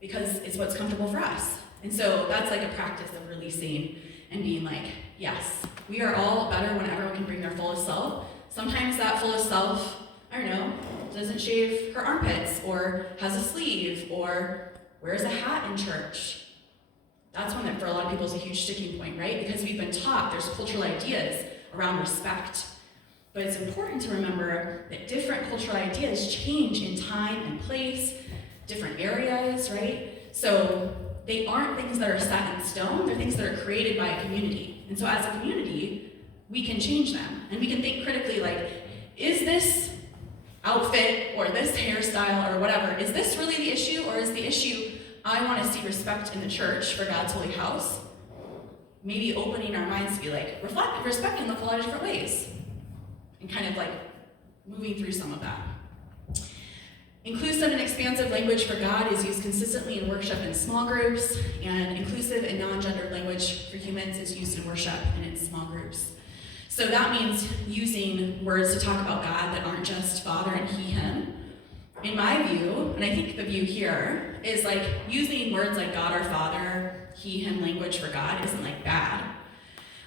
because it's what's comfortable for us. And so that's like a practice of releasing and being like, yes, we are all better when everyone can bring their fullest self. Sometimes that fullest self, I don't know, doesn't shave her armpits or has a sleeve or wears a hat in church. That's one that for a lot of people is a huge sticking point, right? Because we've been taught there's cultural ideas around respect. But it's important to remember that different cultural ideas change in time and place, different areas, right? So they aren't things that are set in stone, they're things that are created by a community. And so as a community, we can change them. And we can think critically like, is this outfit or this hairstyle or whatever, is this really the issue, or is the issue I want to see respect in the church for God's holy house? Maybe opening our minds to be like, respect can look a lot of different ways. And kind of like moving through some of that. Inclusive and expansive language for God is used consistently in worship in small groups, and inclusive and non-gendered language for humans is used in worship and in small groups. So that means using words to talk about God that aren't just Father and He, Him. In my view, and I think the view here, is like using words like God our Father, He, Him language for God isn't like bad.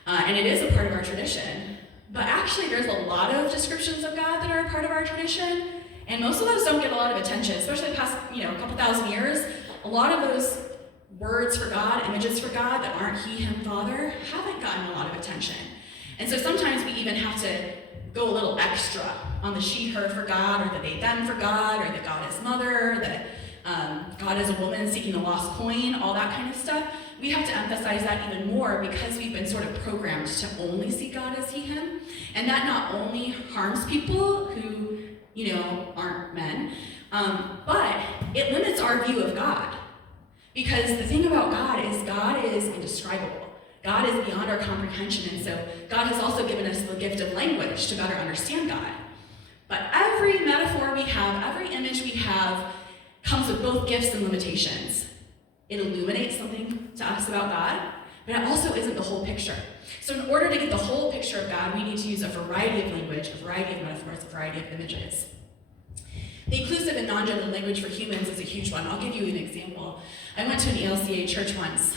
And it is a part of our tradition. But actually there's a lot of descriptions of God that are a part of our tradition, and most of those don't get a lot of attention, especially the past, couple thousand years. A lot of those words for God, images for God that aren't He, Him, Father, haven't gotten a lot of attention. And so sometimes we even have to go a little extra on the she, her for God, or the they, them for God, or that God is mother, that God is a woman seeking a lost coin, all that kind of stuff. We have to emphasize that even more because we've been sort of programmed to only see God as He, Him. And that not only harms people who, aren't men, but it limits our view of God. Because the thing about God is indescribable. God is beyond our comprehension, and so God has also given us the gift of language to better understand God. But every metaphor we have, every image we have, comes with both gifts and limitations. It illuminates something to us about God, but it also isn't the whole picture. So in order to get the whole picture of God, we need to use a variety of language, a variety of metaphors, a variety of images. The inclusive and non-gendered language for humans is a huge one. I'll give you an example. I went to an ALCA church once,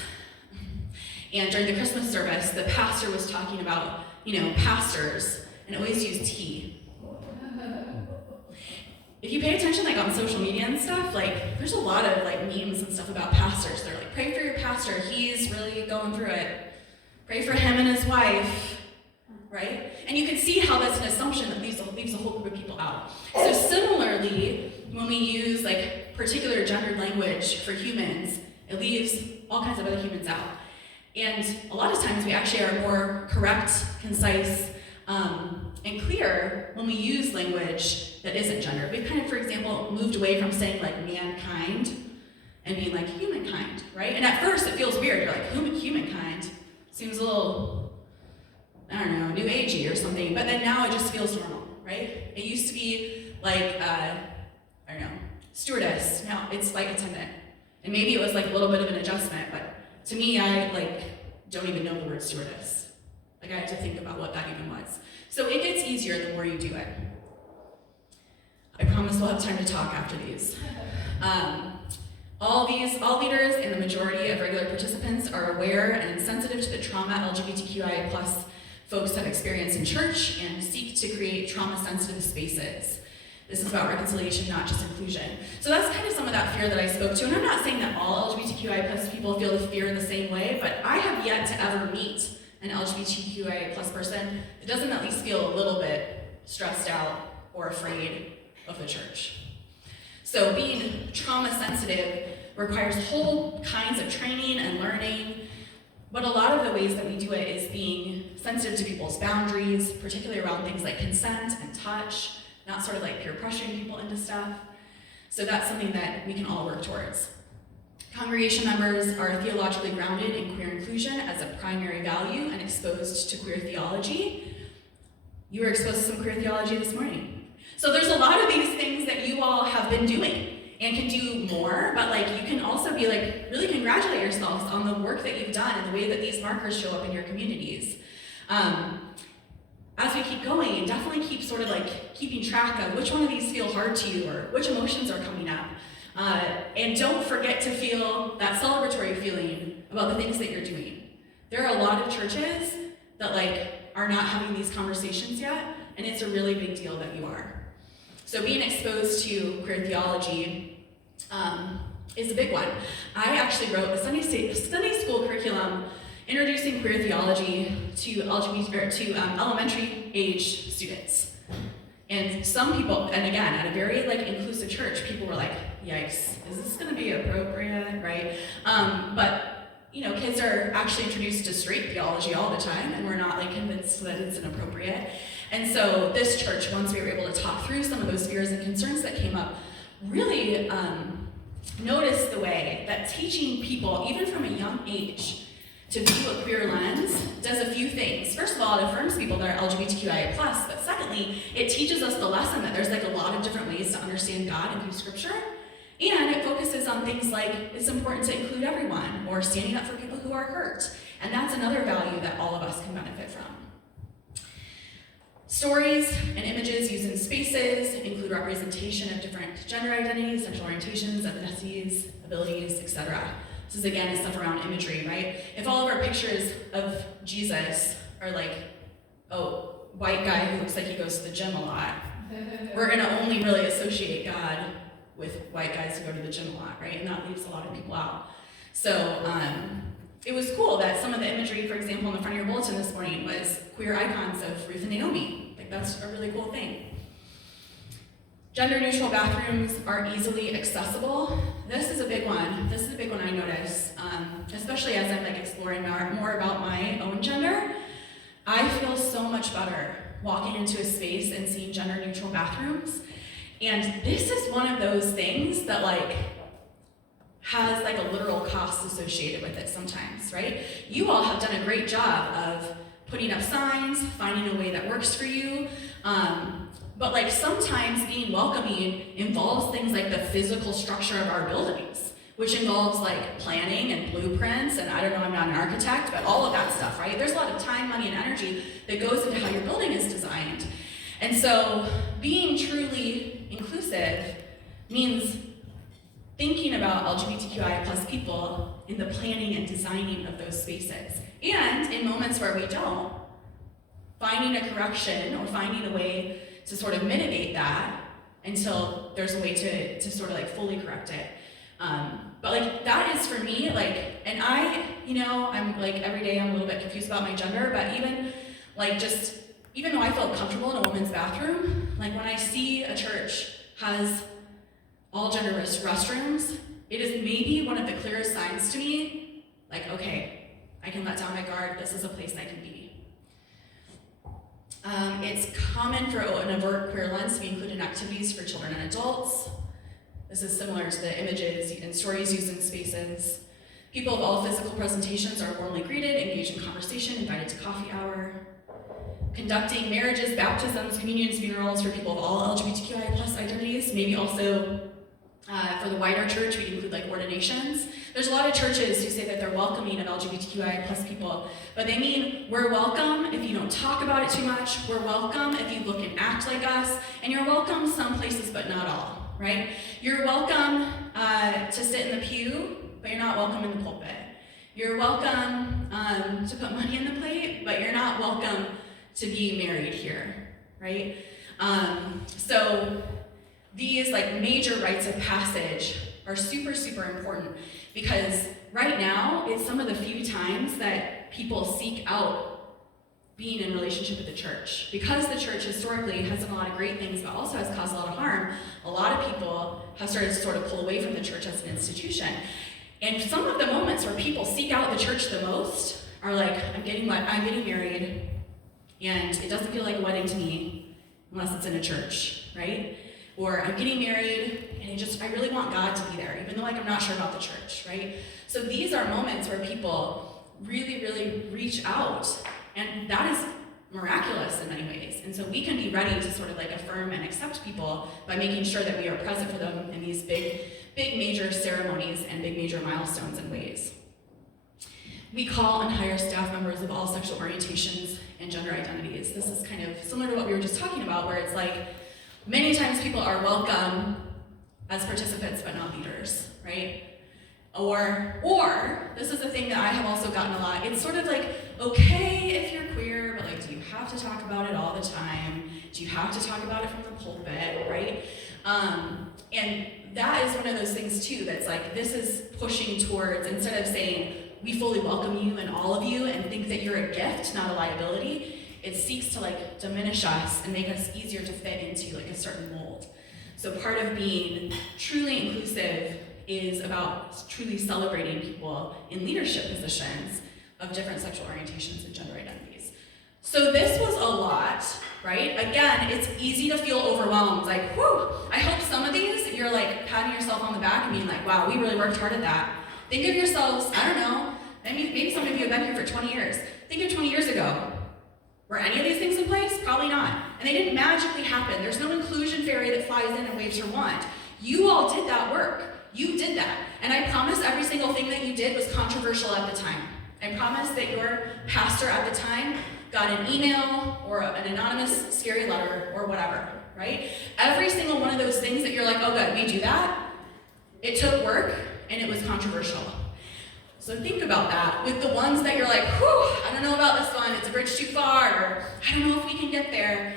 and during the Christmas service, the pastor was talking about, pastors, and always used he. If you pay attention, on social media and stuff, there's a lot of, memes and stuff about pastors. They're like, pray for your pastor, he's really going through it. Pray for him and his wife, right? And you can see how that's an assumption that leaves a whole group of people out. So similarly, when we use, particular gendered language for humans, it leaves all kinds of other humans out. And a lot of times we actually are more correct, concise, And queer, when we use language that isn't gender, we've kind of, for example, moved away from saying like mankind and being like humankind, right? And at first it feels weird, you're like, humankind? Seems a little, I don't know, new agey or something, but then now it just feels normal, right? It used to be like, I don't know, stewardess, now it's flight attendant. And maybe it was like a little bit of an adjustment, but to me, I like don't even know the word stewardess. Like I had to think about what that even was. So it gets easier the more you do it. I promise we'll have time to talk after these. All leaders and the majority of regular participants are aware and sensitive to the trauma LGBTQIA+ folks have experienced in church and seek to create trauma-sensitive spaces. This is about reconciliation, not just inclusion. So that's kind of some of that fear that I spoke to, and I'm not saying that all LGBTQIA+ people feel the fear in the same way, but I have yet to ever meet an LGBTQIA+ person that doesn't at least feel a little bit stressed out or afraid of the church. So being trauma-sensitive requires whole kinds of training and learning, but a lot of the ways that we do it is being sensitive to people's boundaries, particularly around things like consent and touch, not sort of like peer pressuring people into stuff. So that's something that we can all work towards. Congregation members are theologically grounded in queer inclusion as a primary value and exposed to queer theology. You were exposed to some queer theology this morning. So there's a lot of these things that you all have been doing and can do more, but like you can also be like, really congratulate yourselves on the work that you've done and the way that these markers show up in your communities. As we keep going, and definitely keep sort of like keeping track of which one of these feel hard to you or which emotions are coming up. And don't forget to feel that celebratory feeling about the things that you're doing. There are a lot of churches that like are not having these conversations yet, and it's a really big deal that you are. So being exposed to queer theology is a big one. I actually wrote a Sunday school curriculum introducing queer theology to elementary age students. And some people, and again, at a very like inclusive church, people were like, yikes, is this gonna be appropriate, right? But you know, kids are actually introduced to straight theology all the time, and we're not like convinced that it's inappropriate. And so this church, once we were able to talk through some of those fears and concerns that came up, really noticed the way that teaching people, even from a young age, to view a queer lens does a few things. First of all, it affirms people that are LGBTQIA+, but secondly, it teaches us the lesson that there's like a lot of different ways to understand God and view scripture, and it focuses on things like it's important to include everyone, or standing up for people who are hurt, and that's another value that all of us can benefit from. Stories and images used in spaces include representation of different gender identities, sexual orientations, ethnicities, abilities, etc. This is again stuff around imagery, right? If all of our pictures of Jesus are like, oh, white guy who looks like he goes to the gym a lot, we're gonna only really associate God with white guys who go to the gym a lot, right? And that leaves a lot of people out. So it was cool that some of the imagery, for example, in the front of your bulletin this morning was queer icons of Ruth and Naomi. Like that's a really cool thing. Gender neutral bathrooms are easily accessible. This is a big one. This is a big one I notice, especially as I'm like exploring more about my own gender. I feel so much better walking into a space and seeing gender neutral bathrooms. And this is one of those things that like has like a literal cost associated with it sometimes, right? You all have done a great job of putting up signs, finding a way that works for you. But like sometimes being welcoming involves things like the physical structure of our buildings, which involves like planning and blueprints, and I don't know, I'm not an architect, but all of that stuff, right? There's a lot of time, money, and energy that goes into how your building is designed. And so being truly inclusive means thinking about LGBTQIA+ people in the planning and designing of those spaces. And in moments where we don't, finding a correction or finding a way to sort of mitigate that until there's a way to sort of like fully correct it. But like that is for me, like, and I, you know, I'm like every day I'm a little bit confused about my gender, but even like just, even though I feel comfortable in a woman's bathroom, like when I see a church has all gender restrooms, it is maybe one of the clearest signs to me, like, okay, I can let down my guard, this is a place I can be. It's common for an overt queer lens to be included in activities for children and adults. This is similar to the images and stories used in spaces. People of all physical presentations are warmly greeted, engaged in conversation, invited to coffee hour. Conducting marriages, baptisms, communions, funerals for people of all LGBTQIA+ identities, maybe also for the wider church, we include like ordinations. There's a lot of churches who say that they're welcoming of LGBTQIA+ people, but they mean we're welcome if you don't talk about it too much, we're welcome if you look and act like us, and you're welcome some places but not all, right? You're welcome to sit in the pew, but you're not welcome in the pulpit. You're welcome to put money in the plate, but you're not welcome to be married here, right? So these like major rites of passage are super, super important because right now it's some of the few times that people seek out being in relationship with the church. Because the church historically has done a lot of great things but also has caused a lot of harm, a lot of people have started to sort of pull away from the church as an institution. And some of the moments where people seek out the church the most are like, I'm getting married, and it doesn't feel like a wedding to me unless it's in a church, right? Or I'm getting married, and I really want God to be there, even though like I'm not sure about the church, right? So these are moments where people really, really reach out, and that is miraculous in many ways. And so we can be ready to sort of like affirm and accept people by making sure that we are present for them in these big major ceremonies and big major milestones and ways. We call and hire staff members of all sexual orientations and gender identities. This is kind of similar to what we were just talking about, where it's like many times people are welcome as participants but not leaders, right? Or this is a thing that I have also gotten a lot. It's sort of like, okay if you're queer, but like, do you have to talk about it all the time? Do you have to talk about it from the pulpit, right? And that is one of those things too, that's like, this is pushing towards, instead of saying, we fully welcome you and all of you and think that you're a gift, not a liability, it seeks to like diminish us and make us easier to fit into like a certain mold. So part of being truly inclusive is about truly celebrating people in leadership positions of different sexual orientations and gender identities. So this was a lot, right? Again, it's easy to feel overwhelmed, like, whew, I hope some of these, you're like patting yourself on the back and being like, wow, we really worked hard at that. Think of yourselves, I don't know, maybe some of you have been here for 20 years. Think of 20 years ago. Were any of these things in place? Probably not. And they didn't magically happen. There's no inclusion fairy that flies in and waves her wand. You all did that work. You did that. And I promise every single thing that you did was controversial at the time. I promise that your pastor at the time got an email or an anonymous scary letter or whatever, right? Every single one of those things that you're like, oh good, we do that. It took work and it was controversial. So think about that with the ones that you're like, whew, I don't know about this one, it's a bridge too far, or I don't know if we can get there.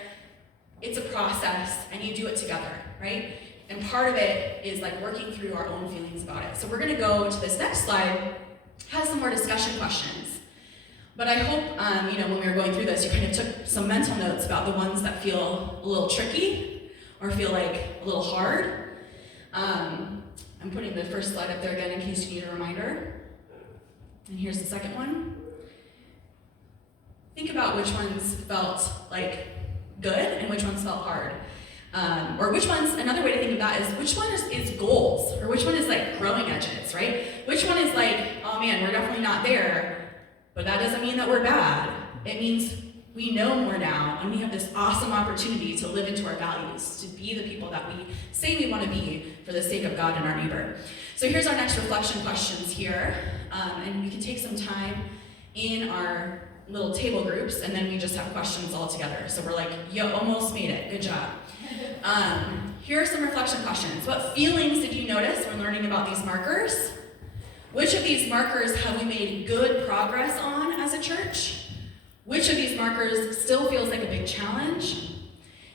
It's a process and you do it together, right? And part of it is like working through our own feelings about it. So we're gonna go to this next slide, has some more discussion questions. But I hope, when we were going through this, you kind of took some mental notes about the ones that feel a little tricky or feel like a little hard. I'm putting the first slide up there again in case you need a reminder. And here's the second one. Think about which ones felt like good and which ones felt hard. Or which ones, another way to think of that is which one is goals, or which one is like growing edges, right? Which one is like, oh man, we're definitely not there, but that doesn't mean that we're bad. It means we know more now, and we have this awesome opportunity to live into our values, to be the people that we say we want to be for the sake of God and our neighbor. So here's our next reflection questions here, and we can take some time in our little table groups, and then we just have questions all together. So we're like, yo, almost made it, good job. Here are some reflection questions. What feelings did you notice when learning about these markers? Which of these markers have we made good progress on as a church? Which of these markers still feels like a big challenge?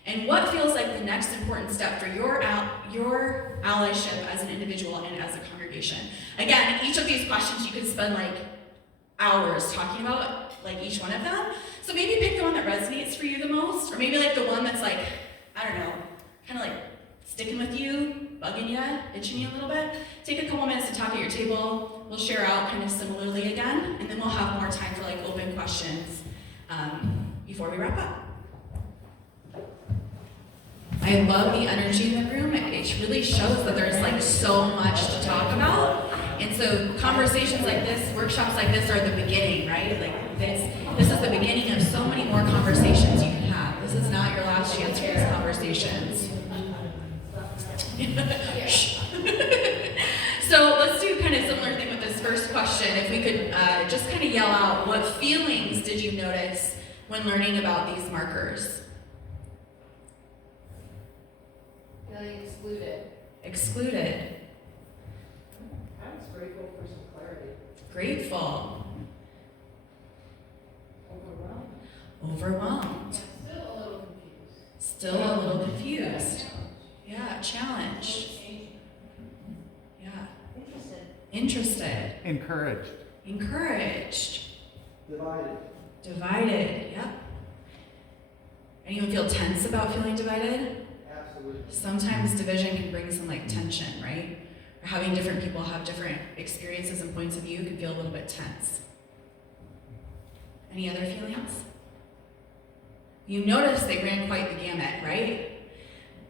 And what feels like the next important step for your allyship as an individual and as a congregation? Again, each of these questions you could spend like hours talking about, like each one of them. So maybe pick the one that resonates for you the most, or maybe like the one that's like, I don't know, kind of like sticking with you, bugging you, itching you a little bit. Take a couple minutes to talk at your table. We'll share out kind of similarly again, and then we'll have more time for like open questions before we wrap up. I love the energy in the room. It really shows that there's like so much to talk about. And so conversations like this, workshops like this are the beginning, right? Like this is the beginning of so many more conversations you can have. This is not your last chance for these conversations. So let's do kind of similar thing with this first question. If we could just kind of yell out, what feelings did you notice when learning about these markers? Feeling excluded. Excluded. I was grateful for some clarity. Grateful. Overwhelmed. Overwhelmed. Still a little confused. Still a little confused. Yeah, challenged. Yeah. Interested. Encouraged. Encouraged. Divided. Divided. Yep. Anyone feel tense about feeling divided? Absolutely. Sometimes division can bring some like tension, right? Or having different people have different experiences and points of view can feel a little bit tense. Any other feelings? You notice they ran quite the gamut, right?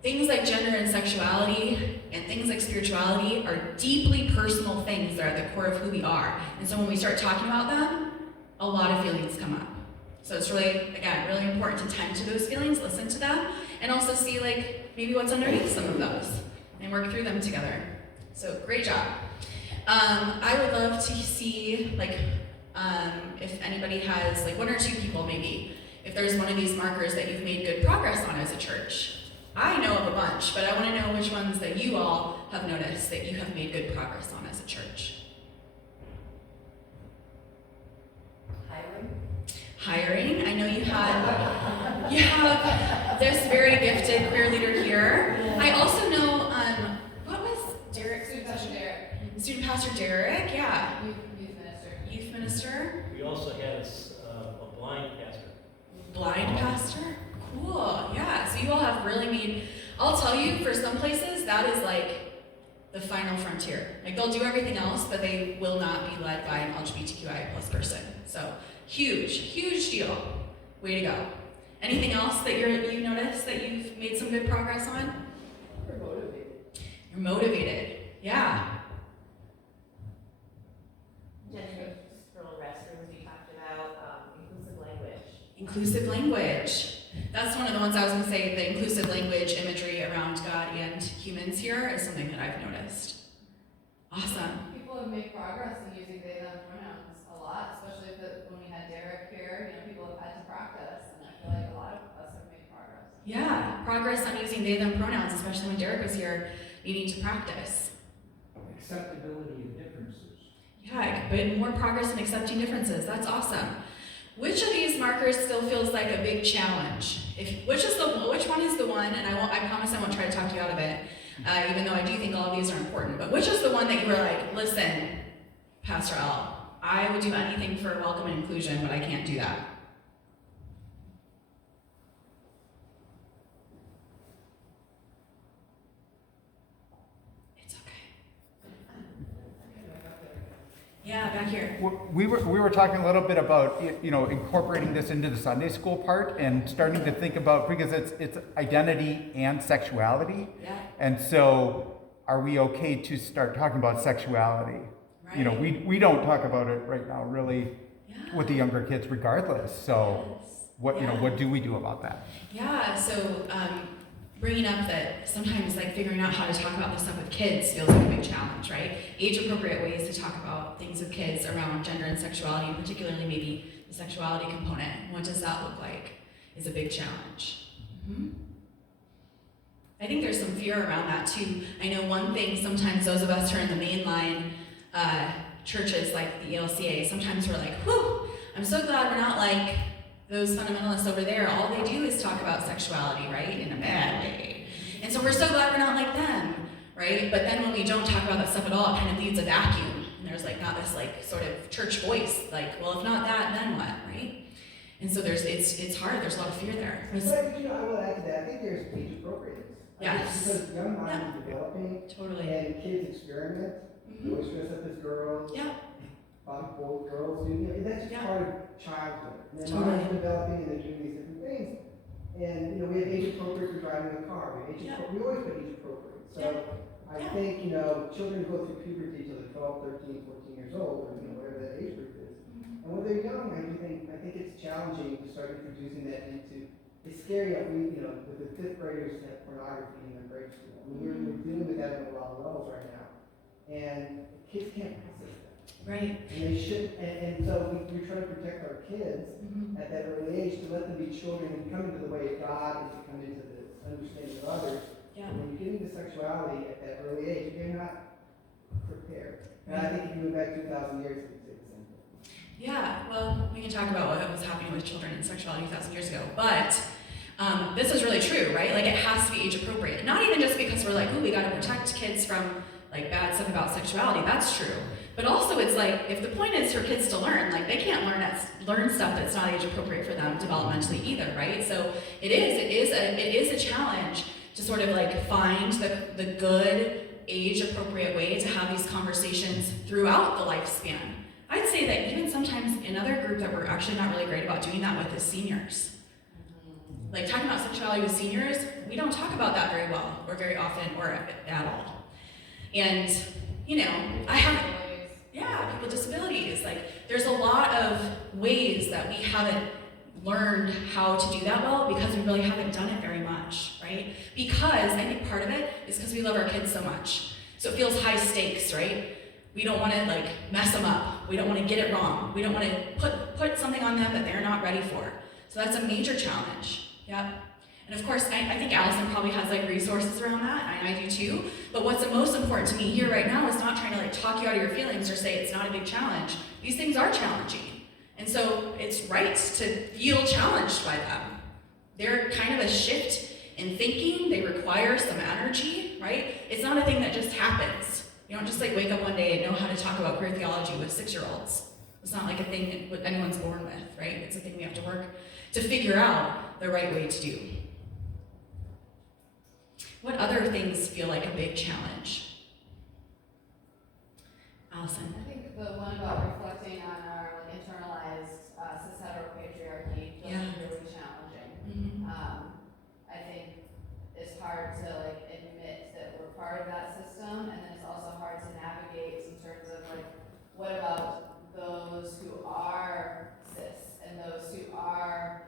Things like gender and sexuality and things like spirituality are deeply personal things that are at the core of who we are. And so when we start talking about them, a lot of feelings come up. So it's really, again, really important to tend to those feelings, listen to them, and also see like maybe what's underneath some of those and work through them together. So great job. I would love to see like if anybody has like one or two people maybe, if there's one of these markers that you've made good progress on as a church. I know of a bunch, but I want to know which ones that you all have noticed that you have made good progress on as a church. Hiring. I know you have this very gifted queer leader here. I also know, what was Derek's Student pastor Derek. Student pastor Derek, yeah. Youth minister. Youth minister. We also had a blind pastor. Blind pastor? Cool, yeah. So you all have really made, I'll tell you, for some places, that is like the final frontier. Like they'll do everything else, but they will not be led by an LGBTQIA+ person. So huge, huge deal. Way to go. Anything else that you noticed that you've made some good progress on? We're motivated. You're motivated, yeah. Gender neutral restrooms, we talked about inclusive language. Inclusive language. That's one of the ones I was going to say, the inclusive language imagery around God and humans here is something that I've noticed. Awesome. People have made progress in using they them pronouns a lot, especially when we had Derek here. People have had to practice, and I feel like a lot of us have made progress. Yeah, progress on using they them pronouns, especially when Derek was here, needing to practice. Acceptability of differences. Yeah, but more progress in accepting differences. That's awesome. Which of these markers still feels like a big challenge? Which one is the one, and I promise I won't try to talk you out of it, even though I do think all of these are important, but which is the one that you were like, listen, Pastor L, I would do anything for welcome and inclusion, but I can't do that? It's okay. Yeah, back here. We were talking a little bit about, incorporating this into the Sunday school part and starting to think about, because it's identity and sexuality. Yeah. And so are we okay to start talking about sexuality? Right. We don't talk about it right now really Yeah. with the younger kids regardless. So Yes. what do we do about that? Yeah, so bringing up that sometimes like figuring out how to talk about this stuff with kids feels like a big challenge, right? Age-appropriate ways to talk about things with kids around gender and sexuality, and particularly maybe the sexuality component. What does that look like is a big challenge. I think there's some fear around that too. I know one thing, sometimes those of us who are in the mainline churches like the ELCA, sometimes we're like, whew, I'm so glad we're not like those fundamentalists over there. All they do is talk about sexuality, right, in a bad way. And so we're so glad we're not like them, right? But then when we don't talk about that stuff at all, it kind of leaves a vacuum. And there's like not this like sort of church voice, like, well, if not that, then what, right? And so it's hard, there's a lot of fear there. But, I will add to that, I think there's age appropriateness. Yes. Because young minds are developing, Totally. and kids experiment, boys dress up as girls, Yeah. both girls do, that's just Yeah. part of childhood. And then Totally. minds are developing and they're doing these different things. And, you know, we have age appropriate for driving a car, we always put age appropriate. So I think, you know, children go through puberty till they're 12, 13, 14 years old, or, you know, whatever that age group is. And when they're young, I think it's challenging to start introducing that into, it's scary that we, you know, with the 5th graders have pornography in their grade school. I mean, we're dealing with that at a lot of levels right now. And kids can't process that. Right. And they should, and so we try to protect our kids at that early age to let them be children and come into the way of God and to come into the understanding of others. Yeah. When you get into sexuality at that early age, you're not prepared. And I think if you move back 2,000 years, it's the same thing. Yeah, well, we can talk about what was happening with children in sexuality 2,000 years ago, but this is really true, right? Like, it has to be age appropriate. Not even just because we're like, ooh, we gotta protect kids from like bad stuff about sexuality. That's true. But also, it's like, if the point is for kids to learn, like, they can't learn stuff that's not age appropriate for them developmentally either, right? So it is a challenge to sort of like find the good age appropriate way to have these conversations throughout the lifespan. I'd say that even sometimes another group that we're actually not really great about doing that with is seniors. Like, talking about sexuality with seniors, we don't talk about that very well, or very often, or at all. And, you know, people with disabilities. Like, there's a lot of ways that we haven't learned how to do that well because we really haven't done it very much, right? Because I think part of it is because we love our kids so much. So it feels high stakes, right? We don't want to like mess them up. We don't want to get it wrong. We don't want to put something on them that they're not ready for. So that's a major challenge. Yep. And of course, I think Allison probably has like resources around that, and I do too. But what's the most important to me here right now is not trying to like talk you out of your feelings or say it's not a big challenge. These things are challenging. And so it's right to feel challenged by them. They're kind of a shift in thinking. They require some energy, right? It's not a thing that just happens. You don't just like wake up one day and know how to talk about queer theology with 6-year-olds. It's not like a thing that anyone's born with, right? It's a thing we have to work to figure out the right way to do. What other things feel like a big challenge? Allison? I think the one about reflecting on our like, internalized cis-hetero patriarchy feels really challenging. Mm-hmm. I think it's hard to like admit that we're part of that system, and then it's also hard to navigate in terms of like, what about those who are cis and those who are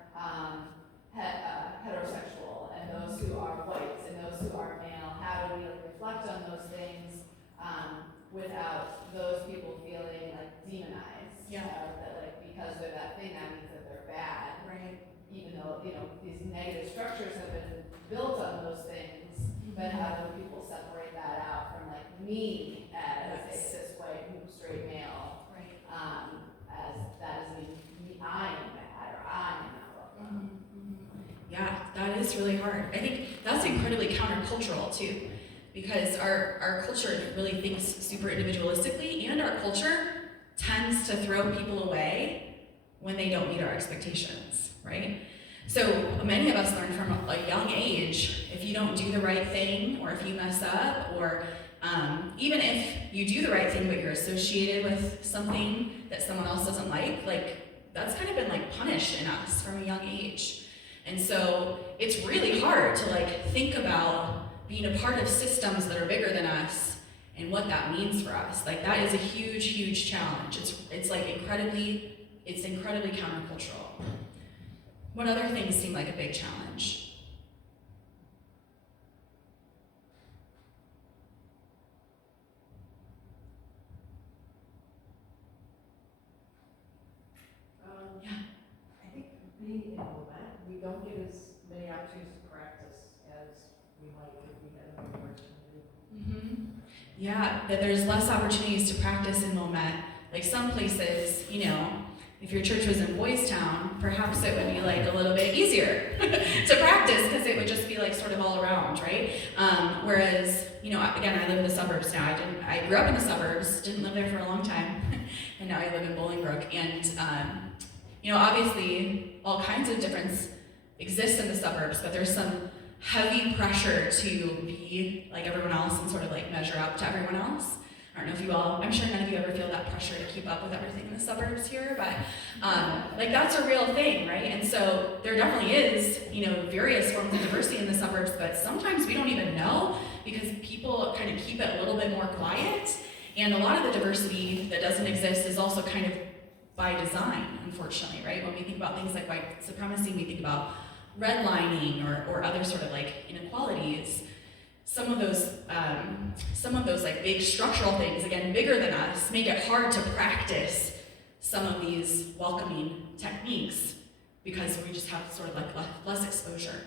heterosexual and those who are white and those who are male? How do we reflect on those things without those people feeling like demonized? That like because they're that thing, that means that they're bad. Right. Even though, you know, these negative structures have been built on those things, but how do people separate that out from like me as a cis white straight male? Right. As that doesn't mean I am bad or I am not welcome. Yeah, that is really hard. I think that's incredibly countercultural too, because our culture really thinks super individualistically, and our culture tends to throw people away when they don't meet our expectations, right? So many of us learn from a young age, if you don't do the right thing, or if you mess up, or even if you do the right thing but you're associated with something that someone else doesn't like that's kind of been like punished in us from a young age. And so it's really hard to like think about being a part of systems that are bigger than us and what that means for us. Like, that is a huge, huge challenge. It's like incredibly countercultural. What other things seem like a big challenge? I think being in moment, we don't get as many opportunities to practice as we might if we had a more opportunity. Yeah, that there's less opportunities to practice in Moment. Like, some places, you know, if your church was in Boys Town, perhaps it would be like a little bit easier to practice because it would just be like sort of all around, right? Whereas, you know, again, I live in the suburbs now. I grew up in the suburbs, didn't live there for a long time, and now I live in Bolingbrook. And you know, obviously, all kinds of difference exists in the suburbs, but there's some heavy pressure to be like everyone else and sort of like measure up to everyone else. I don't know if you all, I'm sure none of you ever feel that pressure to keep up with everything in the suburbs here, but like that's a real thing, right? And so there definitely is, you know, various forms of diversity in the suburbs, but sometimes we don't even know because people kind of keep it a little bit more quiet. And a lot of the diversity that doesn't exist is also kind of by design, unfortunately, right? When we think about things like white supremacy, we think about redlining or other sort of like inequalities. Some of those like big structural things, again, bigger than us, make it hard to practice some of these welcoming techniques because we just have sort of like less exposure.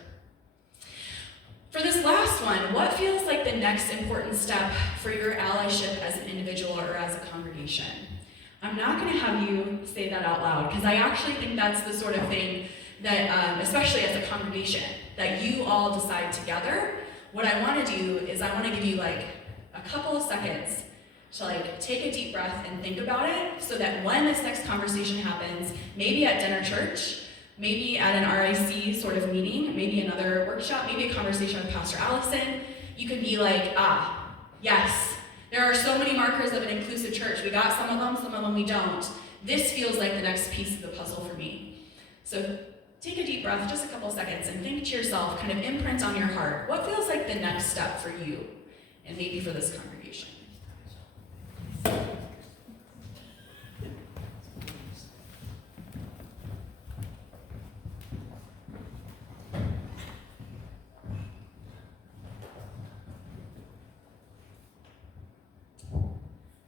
For this last one, what feels like the next important step for your allyship as an individual or as a congregation? I'm not going to have you say that out loud because I actually think that's the sort of thing that, especially as a congregation, that you all decide together. What I want to do is I want to give you like a couple of seconds to like take a deep breath and think about it so that when this next conversation happens, maybe at dinner church, maybe at an RIC sort of meeting, maybe another workshop, maybe a conversation with Pastor Allison, you could be like, yes, there are so many markers of an inclusive church. We got some of them we don't. This feels like the next piece of the puzzle for me. So take a deep breath, just a couple seconds, and think to yourself, kind of imprint on your heart, what feels like the next step for you, and maybe for this congregation?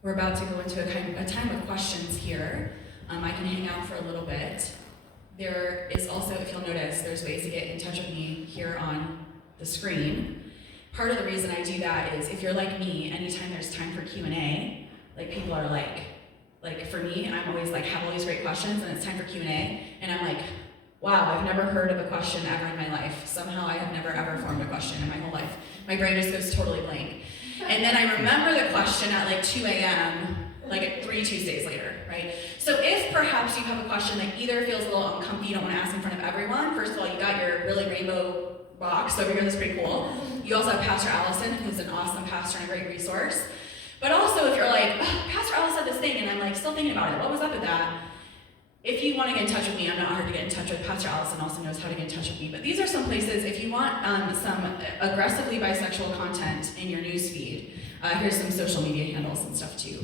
We're about to go into a time of questions here. I can hang out for a little bit. There is also, if you'll notice, there's ways to get in touch with me here on the screen. Part of the reason I do that is if you're like me, anytime there's time for Q&A, like people are like for me, I'm always like have all these great questions and it's time for Q&A, and I'm like, wow, I've never heard of a question ever in my life. Somehow I have never ever formed a question in my whole life. My brain just goes totally blank. And then I remember the question at like 2 a.m., like 3 Tuesdays later, right? So if perhaps you have a question that either feels a little uncomfy, you don't want to ask in front of everyone, first of all, you got your really rainbow box over here, that's pretty cool. You also have Pastor Allison, who's an awesome pastor and a great resource. But also if you're like, Pastor Alice said this thing, and I'm like still thinking about it, what was up with that? If you want to get in touch with me, I'm not hard to get in touch with. Pastor Allison also knows how to get in touch with me. But these are some places, if you want some aggressively bisexual content in your newsfeed, here's some social media handles and stuff too.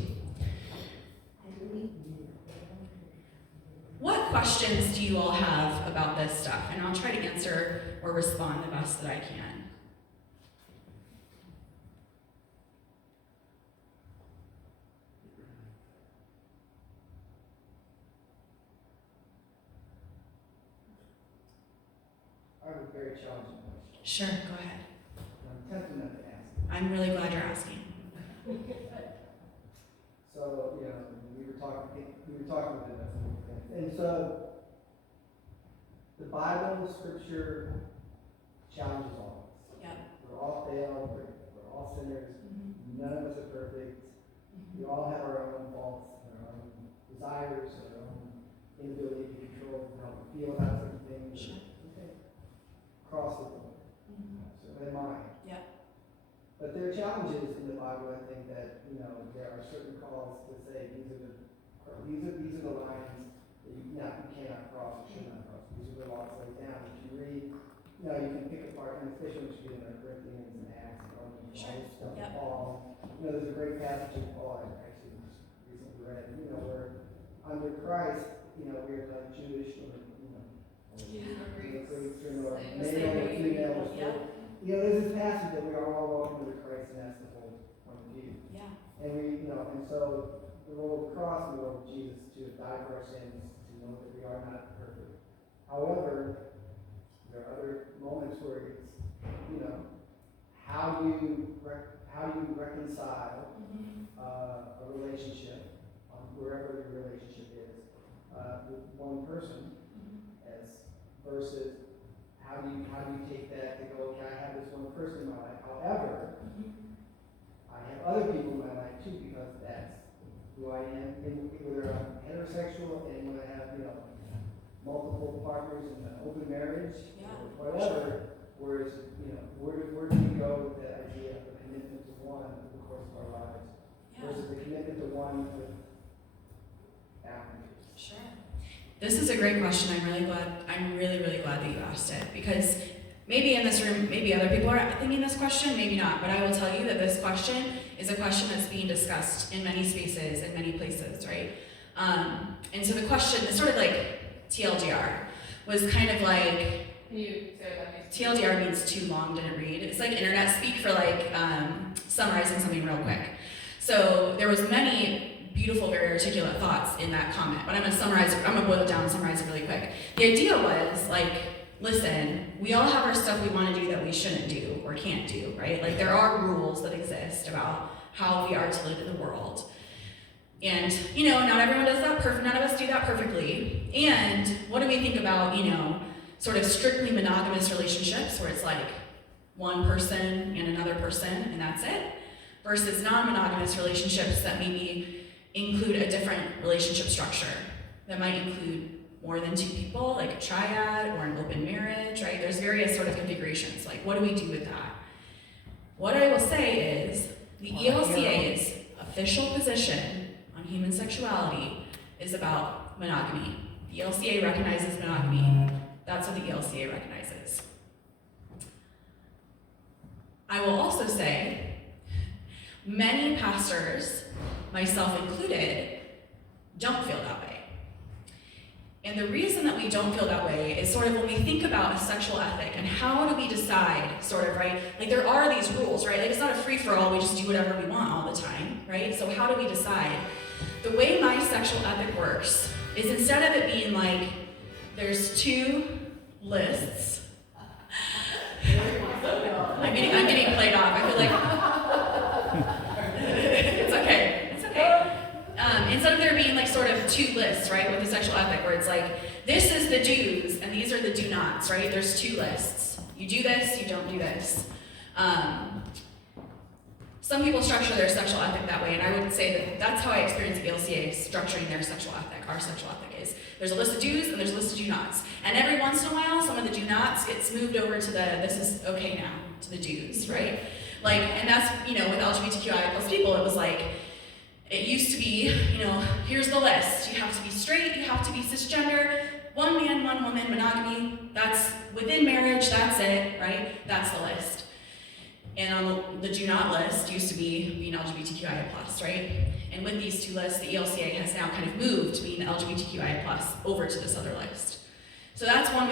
What questions do you all have about this stuff? And I'll try to answer or respond the best that I can. I have a very challenging question. Sure, go ahead. I'm tempted not to ask. I'm really glad you're asking. So, you know, we were talking about this, and so the Bible, Scripture challenges all of us. Yep. We're all failed. We're all sinners. None of us are perfect. We all have our own faults, our own desires, our own inability to control how we feel about certain things. Sure. Okay. Across the board. So in mine. Yep. But there are challenges in the Bible, I think, that, you know, there are certain calls to say these are the lines that you cannot cross or should not cross. These are the laws laid down. If you read, you know, you can pick apart, and especially when you get into Corinthians and Acts and Romans and all this stuff. Yep. Paul, you know, there's a great passage in Paul I actually just recently read, you know, where under Christ, you know, we're like Jewish or, you know, Greeks or male or female or Yep. you know, there's this passage that we are all welcome to Christ, and that's the whole point of view. Yeah. And we, you know, and so the role of the cross and the role of Jesus to die for our sins, to know that we are not perfect. However, there are other moments where it's, you know, how do you reconcile a relationship, wherever your relationship is, with one person, as versus how do you take that to go, okay, I have this one person in my life. However, I have other people in my life too, because that's who I am, whether I'm heterosexual and when I have, you know, multiple partners in an open marriage, or whatever, whereas, you know, where do we go with that idea of a commitment to one over the course of our lives? versus the commitment to one with boundaries? Sure. This is a great question. I'm really, really glad that you asked it, because maybe in this room, maybe other people are thinking this question, maybe not, but I will tell you that this question is a question that's being discussed in many spaces, in many places, right? And so the question, it's sort of like TLDR, was kind of like, Can you say what that means? TLDR means too long, didn't read. It's like internet speak for like summarizing something real quick. So there was many beautiful, very articulate thoughts in that comment, but I'm gonna boil it down and summarize it really quick. The idea was like, listen, we all have our stuff we want to do that we shouldn't do or can't do, right? Like there are rules that exist about how we are to live in the world. And, you know, not everyone does that perfect, none of us do that perfectly. And what do we think about, you know, sort of strictly monogamous relationships where it's like one person and another person and that's it, versus non-monogamous relationships that maybe include a different relationship structure that might include more than two people, like a triad or an open marriage, right? There's various sort of configurations. Like, what do we do with that? What I will say is the ELCA's official position on human sexuality is about monogamy. The ELCA recognizes monogamy. That's what the ELCA recognizes. I will also say many pastors, myself included, don't feel that way. And the reason that we don't feel that way is sort of when we think about a sexual ethic and how do we decide, sort of, right? Like there are these rules, right? Like it's not a free-for-all, we just do whatever we want all the time, right? So how do we decide? The way my sexual ethic works is instead of it being like, there's two lists. I'm getting played off, I feel like, it's okay. Instead of there being like sort of two lists, right, with the sexual ethic, where it's like, this is the do's and these are the do nots, right? There's two lists. You do this, you don't do this. Some people structure their sexual ethic that way, and I would say that that's how I experience the ELCA structuring their sexual ethic. Our sexual ethic is, there's a list of do's and there's a list of do nots. And every once in a while, some of the do nots gets moved over to the, this is okay now, to the do's, right? Like, and that's, you know, with LGBTQIA plus people, it was like, it used to be, you know, here's the list. You have to be straight, you have to be cisgender, one man, one woman, monogamy, that's within marriage, that's it, right? That's the list. And on the do not list used to be being LGBTQIA+, right? And with these two lists, the ELCA has now kind of moved being LGBTQIA+ over to this other list. So that's one way of